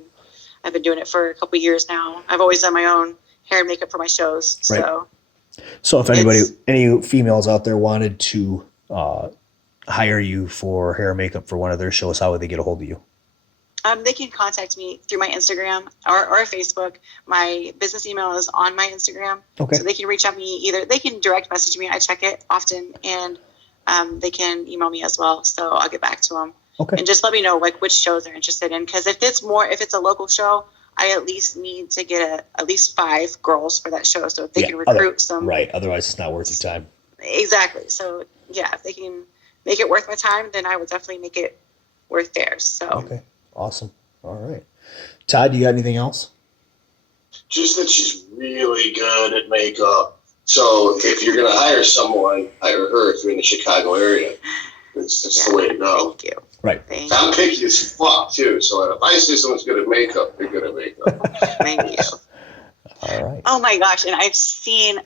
I've been doing it for a couple of years now. I've always done my own hair and makeup for my shows. Right. So if any females out there wanted to hire you for hair and makeup for one of their shows, how would they get a hold of you? They can contact me through my Instagram or Facebook. My business email is on my Instagram. Okay. So they can reach out to me either. They can direct message me. I check it often. And they can email me as well. So I'll get back to them. Okay. And just let me know like which shows they're interested in. Because if it's a local show, I at least need to get at least 5 girls for that show. So if they can recruit some. Right. Otherwise, it's not worth your time. Exactly. So, yeah, if they can make it worth my time, then I would definitely make it worth theirs. So. Okay. Awesome. All right. Todd, do you got anything else? Just that she's really good at makeup. So if you're going to hire someone, hire her if you're in the Chicago area. That's the way to go. Thank you. Right. I'm picky as fuck, too. So if I say someone's good at makeup, they're good at makeup. Thank you. All right. Oh, my gosh. And I see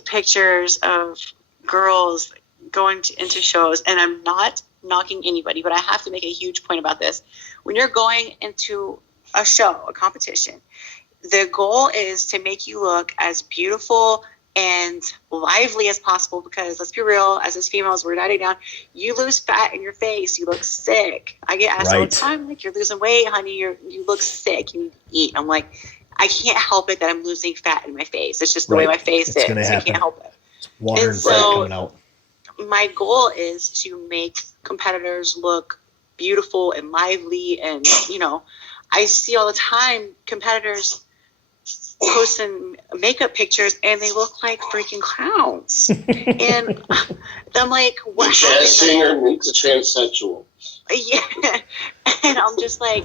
pictures of girls going into shows, and I'm not knocking anybody, but I have to make a huge point about this. When you're going into a show, a competition, the goal is to make you look as beautiful and lively as possible, because let's be real, as females, we're dieting down. You lose fat in your face, you look sick. I get asked all the time, like, you're losing weight, honey, you look sick, you need to eat. I'm like, I can't help it that I'm losing fat in my face. It's just the way my face is. So I can't help it. It's water and fat coming out. My goal is to make competitors look beautiful and lively. And, I see all the time competitors posting makeup pictures and they look like freaking clowns. And I'm like, what happened? Jazz singer meets a transsexual. Yeah. And I'm just like,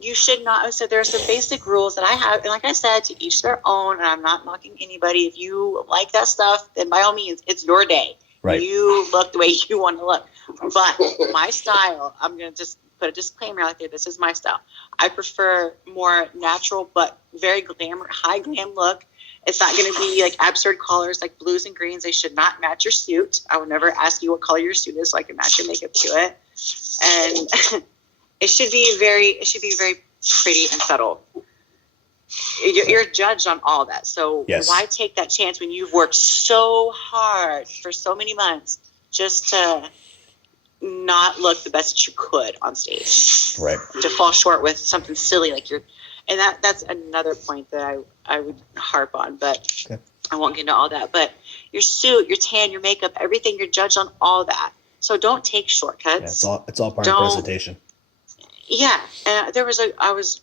you should not. So there are some basic rules that I have. And like I said, to each their own. And I'm not knocking anybody. If you like that stuff, then by all means, it's your day. Right. You look the way you want to look. But my style, I'm going to just put a disclaimer out there. This is my style. I prefer more natural, but very high glam look. It's not going to be like absurd colors like blues and greens. They should not match your suit. I would never ask you what color your suit is so I can match your makeup to it. And it should be very pretty and subtle. You're judged on all that. So why take that chance when you've worked so hard for so many months just to not look the best that you could on stage? Right. To fall short with something silly like and that's another point that I would harp on, but I won't get into all that. But your suit, your tan, your makeup, everything, you're judged on all that. So don't take shortcuts. Yeah, it's all part of presentation. Yeah. And I was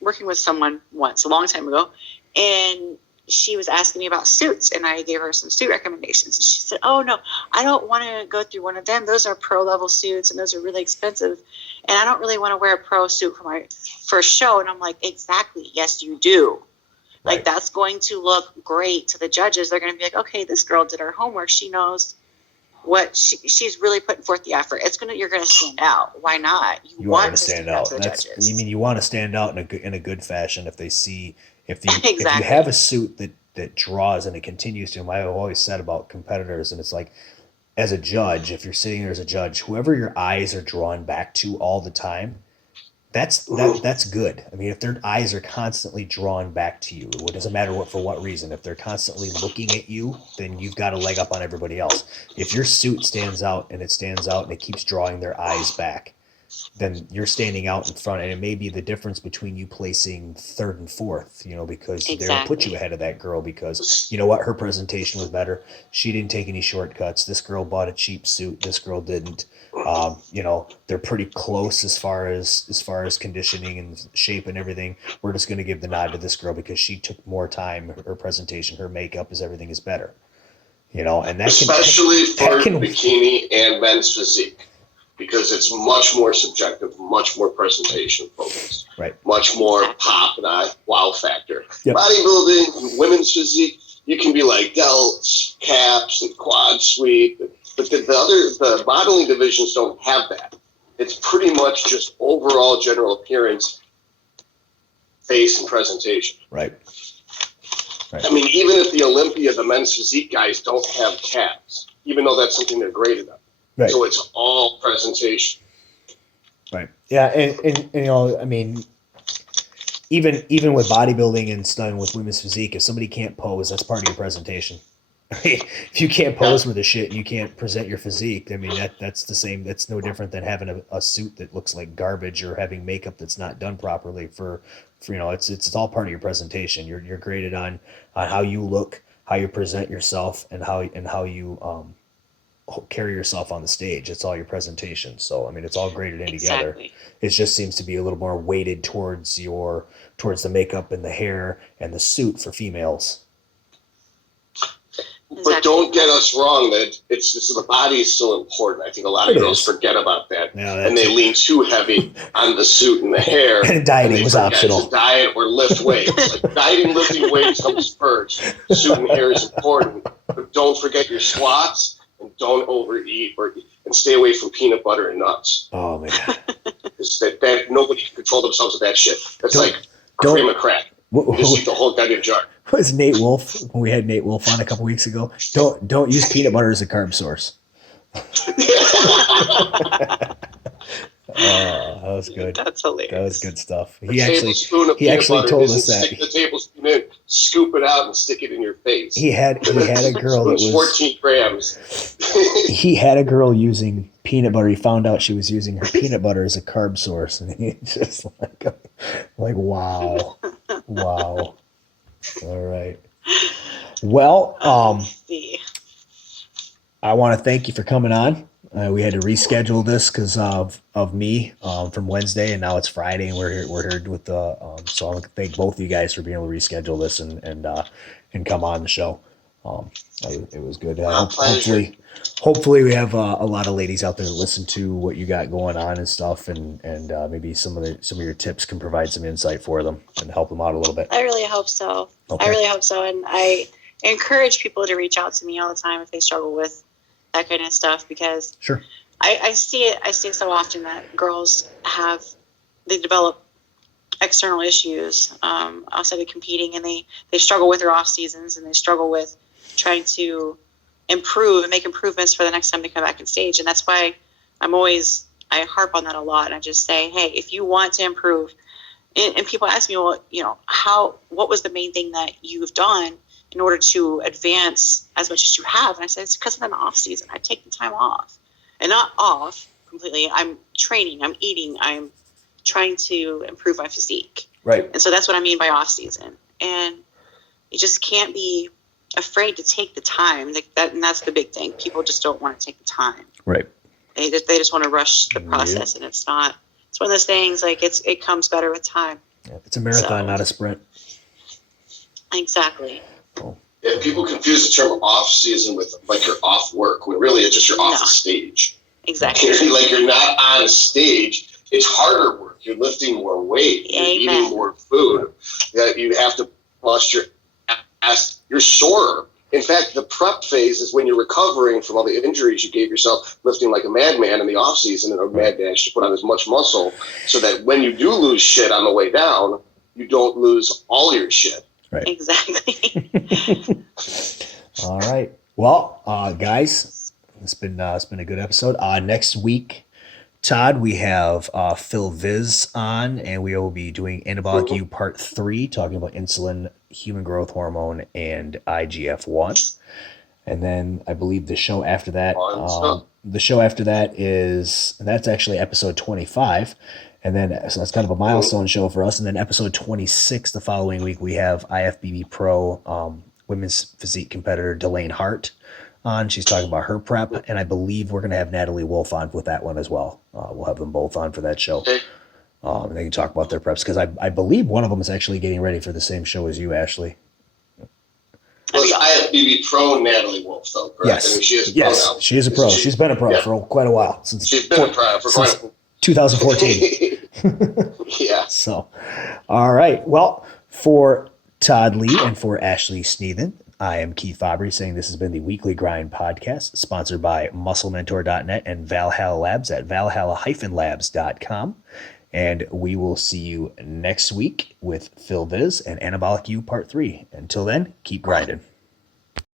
working with someone once, a long time ago, and she was asking me about suits, and I gave her some suit recommendations. And she said, oh, no, I don't want to go through one of them. Those are pro-level suits, and those are really expensive. And I don't really want to wear a pro suit for my first show. And I'm like, exactly. Yes, you do. Right. Like, that's going to look great to the judges. They're going to be like, okay, this girl did her homework. She knows what she's really putting forth the effort. You're going to stand out. Why not? You want to stand out to the judges. You want to stand out in a good fashion. If you exactly. have a suit that draws and it continues to, I've always said about competitors, and it's like, as a judge, if you're sitting there as a judge, whoever your eyes are drawn back to all the time, that's good. I mean, if their eyes are constantly drawn back to you, it doesn't matter for what reason. If they're constantly looking at you, then you've got a leg up on everybody else. If your suit stands out and it keeps drawing their eyes back, then you're standing out in front, and it may be the difference between you placing third and fourth, because they'll put you ahead of that girl because you know what, her presentation was better. She didn't take any shortcuts. This girl bought a cheap suit. This girl didn't. They're pretty close as far as conditioning and shape and everything. We're just going to give the nod to this girl because she took more time. Her presentation, her makeup, everything is better. And that especially for bikini and men's physique. Because it's much more subjective, much more presentation focused, right? Much more pop and wow factor. Yep. Bodybuilding, women's physique, you can be like delts, caps, and quad sweep, but the modeling divisions don't have that. It's pretty much just overall general appearance, face, and presentation. Right. I mean, even at the Olympia, the men's physique guys don't have caps, even though that's something they're graded on. Right. So it's all presentation. Right. Yeah, and I mean, even with bodybuilding and stuff with women's physique, if somebody can't pose, that's part of your presentation. If you can't pose with the shit and you can't present your physique, I mean, that's the same. That's no different than having a suit that looks like garbage or having makeup that's not done properly for it's all part of your presentation. You're graded on how you look, how you present yourself, and how you carry yourself on the stage. It's all your presentation. So, I mean, it's all graded in together. It just seems to be a little more weighted towards the makeup and the hair and the suit for females. But don't get us wrong that it's just the body is so important. I think a lot of girls forget about that, and they lean too heavy on the suit and the hair. And dieting was optional. To diet or lift weights. Like dieting, lifting weights comes first. Suit and hair is important, but don't forget your squats and don't overeat and stay away from peanut butter and nuts. Oh man, that nobody can control themselves with that shit. That's like cream of crack. Just eat the whole goddamn jar. Was Nate Wolf when we had Nate Wolf on a couple weeks ago? Don't use peanut butter as a carb source. That was good. That's hilarious. That was good stuff. He actually told us that. Stick the tablespoon in, scoop it out, and stick it in your face. He had a girl that was 14 grams. He had a girl using peanut butter. He found out she was using her peanut butter as a carb source, and he just like wow. All right. Well, I want to thank you for coming on. We had to reschedule this because of me from Wednesday, and now it's Friday, and we're here with the. So I want to thank both of you guys for being able to reschedule this and come on the show. It was good. Hopefully we have a lot of ladies out there that listen to what you got going on and stuff, and maybe some of your tips can provide some insight for them and help them out a little bit. I really hope so. Okay. I really hope so, and I encourage people to reach out to me all the time if they struggle with that kind of stuff, because sure, I see it so often that girls they develop external issues outside of competing, and they struggle with their off seasons, and they struggle with trying to improve and make improvements for the next time they come back on stage. And that's why I harp on that a lot, and I just say, hey, if you want to improve, and people ask me, well, what was the main thing that you've done in order to advance as much as you have? And I said, it's because I'm in the off season. I take the time off, and not off completely. I'm training, I'm eating, I'm trying to improve my physique. Right. And so that's what I mean by off season. And you just can't be afraid to take the time. And that's the big thing. People just don't want to take the time. Right. They just want to rush the process, and it's not. It's one of those things, like it comes better with time. Yeah, it's a marathon, not a sprint. Exactly. Cool. Yeah, people confuse the term off season with like you're off work, when really it's just you're off the stage. Exactly. You're not on stage. It's harder work. You're lifting more weight. You're eating more food. You have to bust your ass. You're sore. In fact, the prep phase is when you're recovering from all the injuries you gave yourself lifting like a madman in the off season and a mad dash to put on as much muscle, so that when you do lose shit on the way down, you don't lose all your shit. Right. Exactly. All right. Well, guys, it's been a good episode. Next week, Todd, we have Phil Viz on, and we will be doing Anabolic U Part 3, talking about insulin, human growth hormone, and IGF-1. And then I believe the show after that, that's actually episode 25. And then, so that's kind of a milestone show for us. And then episode 26, the following week, we have IFBB Pro women's physique competitor Delane Hart on. She's talking about her prep. And I believe we're going to have Natalie Wolf on with that one as well. We'll have them both on for that show. And they can talk about their preps, because I believe one of them is actually getting ready for the same show as you, Ashley. Well, it's IFBB Pro Natalie Wolf, though, correct? Yes. I mean, she is a pro now. She is a pro. She's been a pro for quite a while. She's been a pro for quite a while. 2014. Yeah. So, all right. Well, for Todd Lee and for Ashley Sneathen, I am Keith Fabbri, saying this has been the Weekly Grind Podcast, sponsored by MuscleMentor.net and Valhalla Labs at valhalla-labs.com. And we will see you next week with Phil Viz and Anabolic U Part 3. Until then, keep grinding.